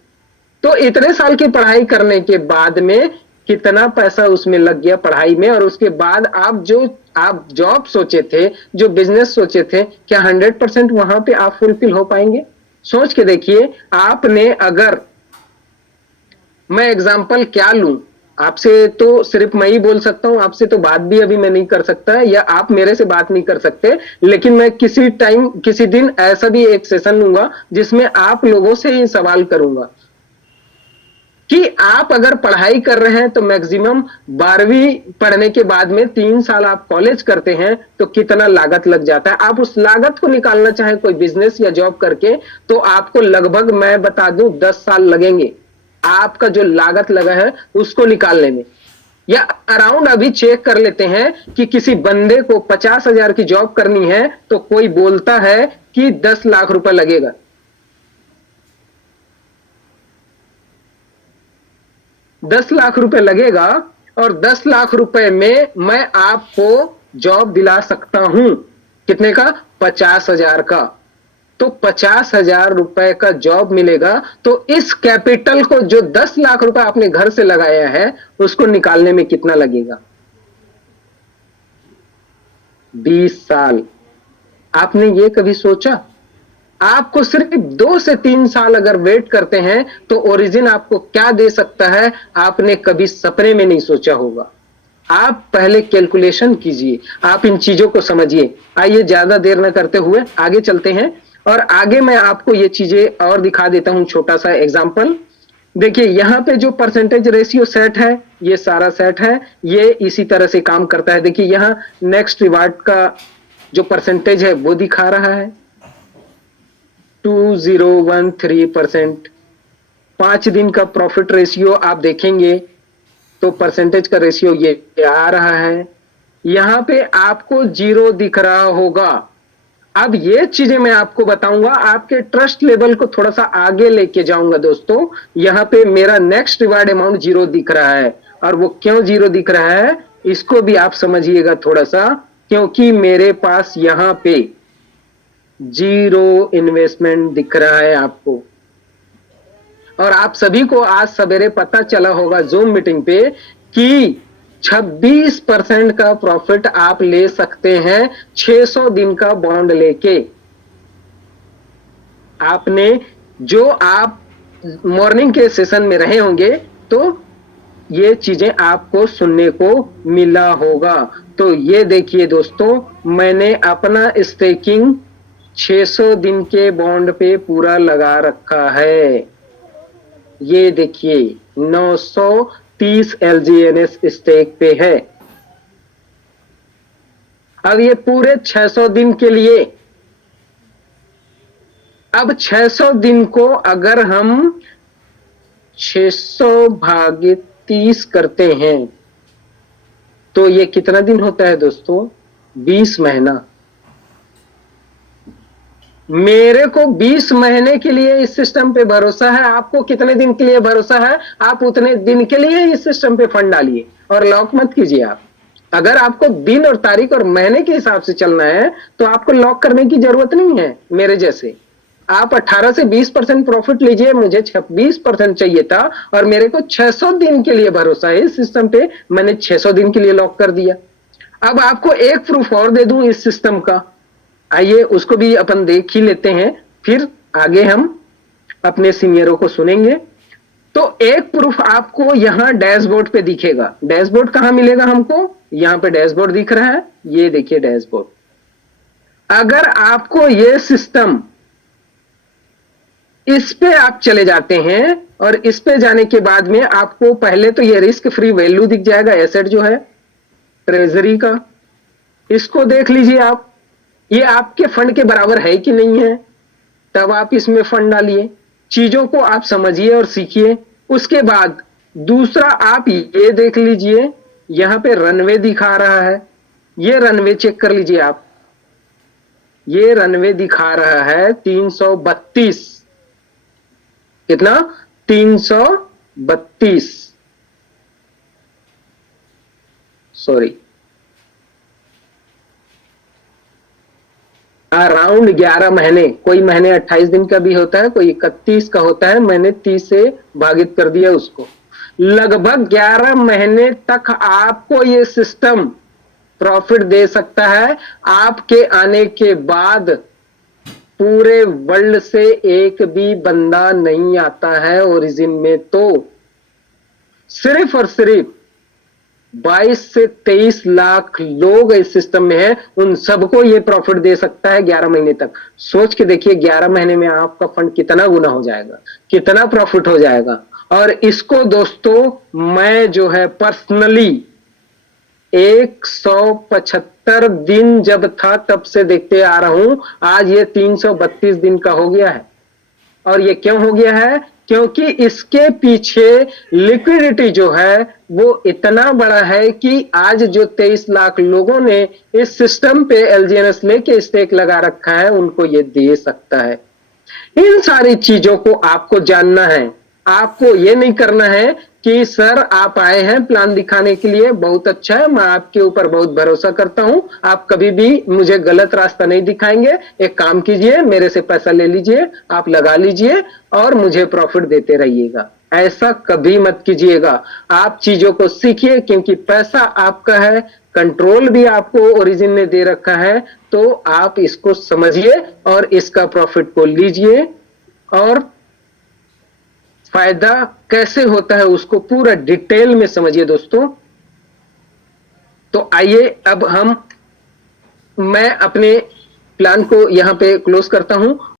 इतने साल की पढ़ाई करने के बाद में कितना पैसा उसमें लग गया पढ़ाई में, और उसके बाद आप जो आप जॉब सोचे थे, जो बिजनेस सोचे थे, क्या 100% वहां पे आप फुलफिल हो पाएंगे? सोच के देखिए। आपने अगर, मैं एग्जांपल क्या लूं, आपसे तो सिर्फ मैं ही बोल सकता हूं, आपसे तो बात भी अभी मैं नहीं कर सकता, या आप मेरे से बात नहीं कर सकते, लेकिन मैं किसी टाइम किसी दिन ऐसा भी एक सेशन लूंगा जिसमें आप लोगों से ही सवाल करूंगा कि आप अगर पढ़ाई कर रहे हैं तो मैक्सिमम 12वीं पढ़ने के बाद में 3 साल आप कॉलेज करते हैं तो कितना लागत लग जाता है। आप उस लागत को निकालना चाहे कोई बिजनेस या जॉब करके, तो आपको लगभग मैं बता दूं 10 साल लगेंगे आपका जो लागत लगा है उसको निकालने में। या अराउंड अभी चेक कर लेते हैं कि किसी बंदे को 50,000 की जॉब करनी है तो कोई बोलता है कि 10 लाख रुपए लगेगा। 10 लाख रुपए लगेगा, और 10 लाख रुपए में मैं आपको जॉब दिला सकता हूं। कितने का? 50,000 का। तो 50,000 रुपए का जॉब मिलेगा, तो इस कैपिटल को, जो 10 लाख रुपए आपने घर से लगाया है, उसको निकालने में कितना लगेगा? 20 साल। आपने ये कभी सोचा? आपको सिर्फ 2 से 3 साल अगर वेट करते हैं तो ओरिजिन आपको क्या दे सकता है, आपने कभी सपने में नहीं सोचा होगा। आप पहले कैलकुलेशन कीजिए, आप इन चीजों को समझिए। आइए ज्यादा देर न करते हुए आगे चलते हैं, और आगे मैं आपको ये चीजें और दिखा देता हूं। छोटा सा एग्जांपल देखिए, यहां पे जो परसेंटेज रेशियो सेट है, ये सारा सेट है, ये इसी तरह से काम करता है। देखिए यहां नेक्स्ट रिवार्ड का जो परसेंटेज है वो दिखा रहा है 2013%। 5 दिन का प्रॉफिट रेशियो आप देखेंगे तो परसेंटेज का रेशियो ये आ रहा है। यहां पे आपको 0 दिख रहा होगा। अब ये चीजें मैं आपको बताऊंगा, आपके ट्रस्ट लेवल को थोड़ा सा आगे लेके जाऊंगा दोस्तों। यहां पे मेरा नेक्स्ट रिवार्ड अमाउंट 0 दिख रहा है, और वो क्यों 0 दिख रहा है इसको भी आप समझिएगा थोड़ा सा, क्योंकि मेरे पास यहां पे 0 इन्वेस्टमेंट दिख रहा है आपको। और आप सभी को आज सवेरे पता चला होगा जूम मीटिंग पे कि 26% का प्रॉफिट आप ले सकते हैं 600 दिन का बॉन्ड लेके। आपने जो आप मॉर्निंग के सेशन में रहे होंगे तो ये चीजें आपको सुनने को मिला होगा। तो ये देखिए दोस्तों, मैंने अपना स्टेकिंग 600 दिन के बॉन्ड पे पूरा लगा रखा है। ये देखिए 930 LGNS स्टेक पे है। अब ये पूरे 600 दिन के लिए, अब 600 दिन को अगर हम 600 भागित 30 करते हैं तो ये कितना दिन होता है दोस्तों? 20 महीना। मेरे को 20 महीने के लिए इस सिस्टम पे भरोसा है। आपको कितने दिन के लिए भरोसा है? आप उतने दिन के लिए इस सिस्टम पे फंड डालिए और लॉक मत कीजिए। आप अगर आपको दिन और तारीख और महीने के हिसाब से चलना है तो आपको लॉक करने की जरूरत नहीं है। मेरे जैसे आप 18 से 20% प्रॉफिट लीजिए। मुझे 20% चाहिए था और मेरे को 600 दिन के लिए भरोसा है इस सिस्टम पे, मैंने 600 दिन के लिए लॉक कर दिया। अब आपको एक प्रूफ और दे दूं इस सिस्टम का, आइए उसको भी अपन देख ही लेते हैं, फिर आगे हम अपने सीनियरों को सुनेंगे। तो एक प्रूफ आपको यहां डैशबोर्ड पे दिखेगा। डैशबोर्ड कहां मिलेगा हमको? यहां पे डैशबोर्ड दिख रहा है, ये देखिए डैशबोर्ड। अगर आपको ये सिस्टम, इस पे आप चले जाते हैं और इस पे जाने के बाद में आपको पहले तो ये रिस्क फ्री वैल्यू दिख जाएगा, एसेट जो है ट्रेजरी का, इसको देख लीजिए आप, ये आपके फंड के बराबर है कि नहीं है, तब आप इसमें फंड डालिए। चीजों को आप समझिए और सीखिए। उसके बाद दूसरा आप ये देख लीजिए, यहां पे रनवे दिखा रहा है, ये रनवे चेक कर लीजिए आप। ये रनवे दिखा रहा है 332। कितना? 332, सॉरी, अराउंड 11 महीने। कोई महीने 28 दिन का भी होता है, कोई 31 का होता है। मैंने 30 से भागित कर दिया उसको। लगभग 11 महीने तक आपको ये सिस्टम प्रॉफिट दे सकता है। आपके आने के बाद पूरे वर्ल्ड से एक भी बंदा नहीं आता है ओरिजिन में, तो सिर्फ और सिर्फ 22 से 23 लाख लोग इस सिस्टम में हैं, उन सबको ये प्रॉफिट दे सकता है 11 महीने तक। सोच के देखिए 11 महीने में आपका फंड कितना गुना हो जाएगा, कितना प्रॉफिट हो जाएगा। और इसको दोस्तों मैं जो है पर्सनली 175 दिन जब था तब से देखते आ रहा हूं, आज ये 332 दिन का हो गया है। और ये क्यों हो गया है? क्योंकि इसके पीछे लिक्विडिटी जो है वो इतना बड़ा है कि आज जो 23 लाख लोगों ने इस सिस्टम पे एलजीएनएस लेके स्टेक लगा रखा है, उनको ये दे सकता है। इन सारी चीजों को आपको जानना है। आपको ये नहीं करना है कि सर आप आए हैं प्लान दिखाने के लिए, बहुत अच्छा है, मैं आपके ऊपर बहुत भरोसा करता हूं, आप कभी भी मुझे गलत रास्ता नहीं दिखाएंगे। एक काम कीजिए, मेरे से पैसा ले लीजिए, आप लगा लीजिए और मुझे प्रॉफिट देते रहिएगा। ऐसा कभी मत कीजिएगा। आप चीजों को सीखिए, क्योंकि पैसा आपका है, कंट्रोल भी आपको ओरिजिन ने दे रखा है। तो आप इसको समझिए और इसका प्रॉफिट को लीजिए, और फायदा कैसे होता है उसको पूरा डिटेल में समझिए दोस्तों। तो आइए अब मैं अपने प्लान को यहां पे क्लोज करता हूं।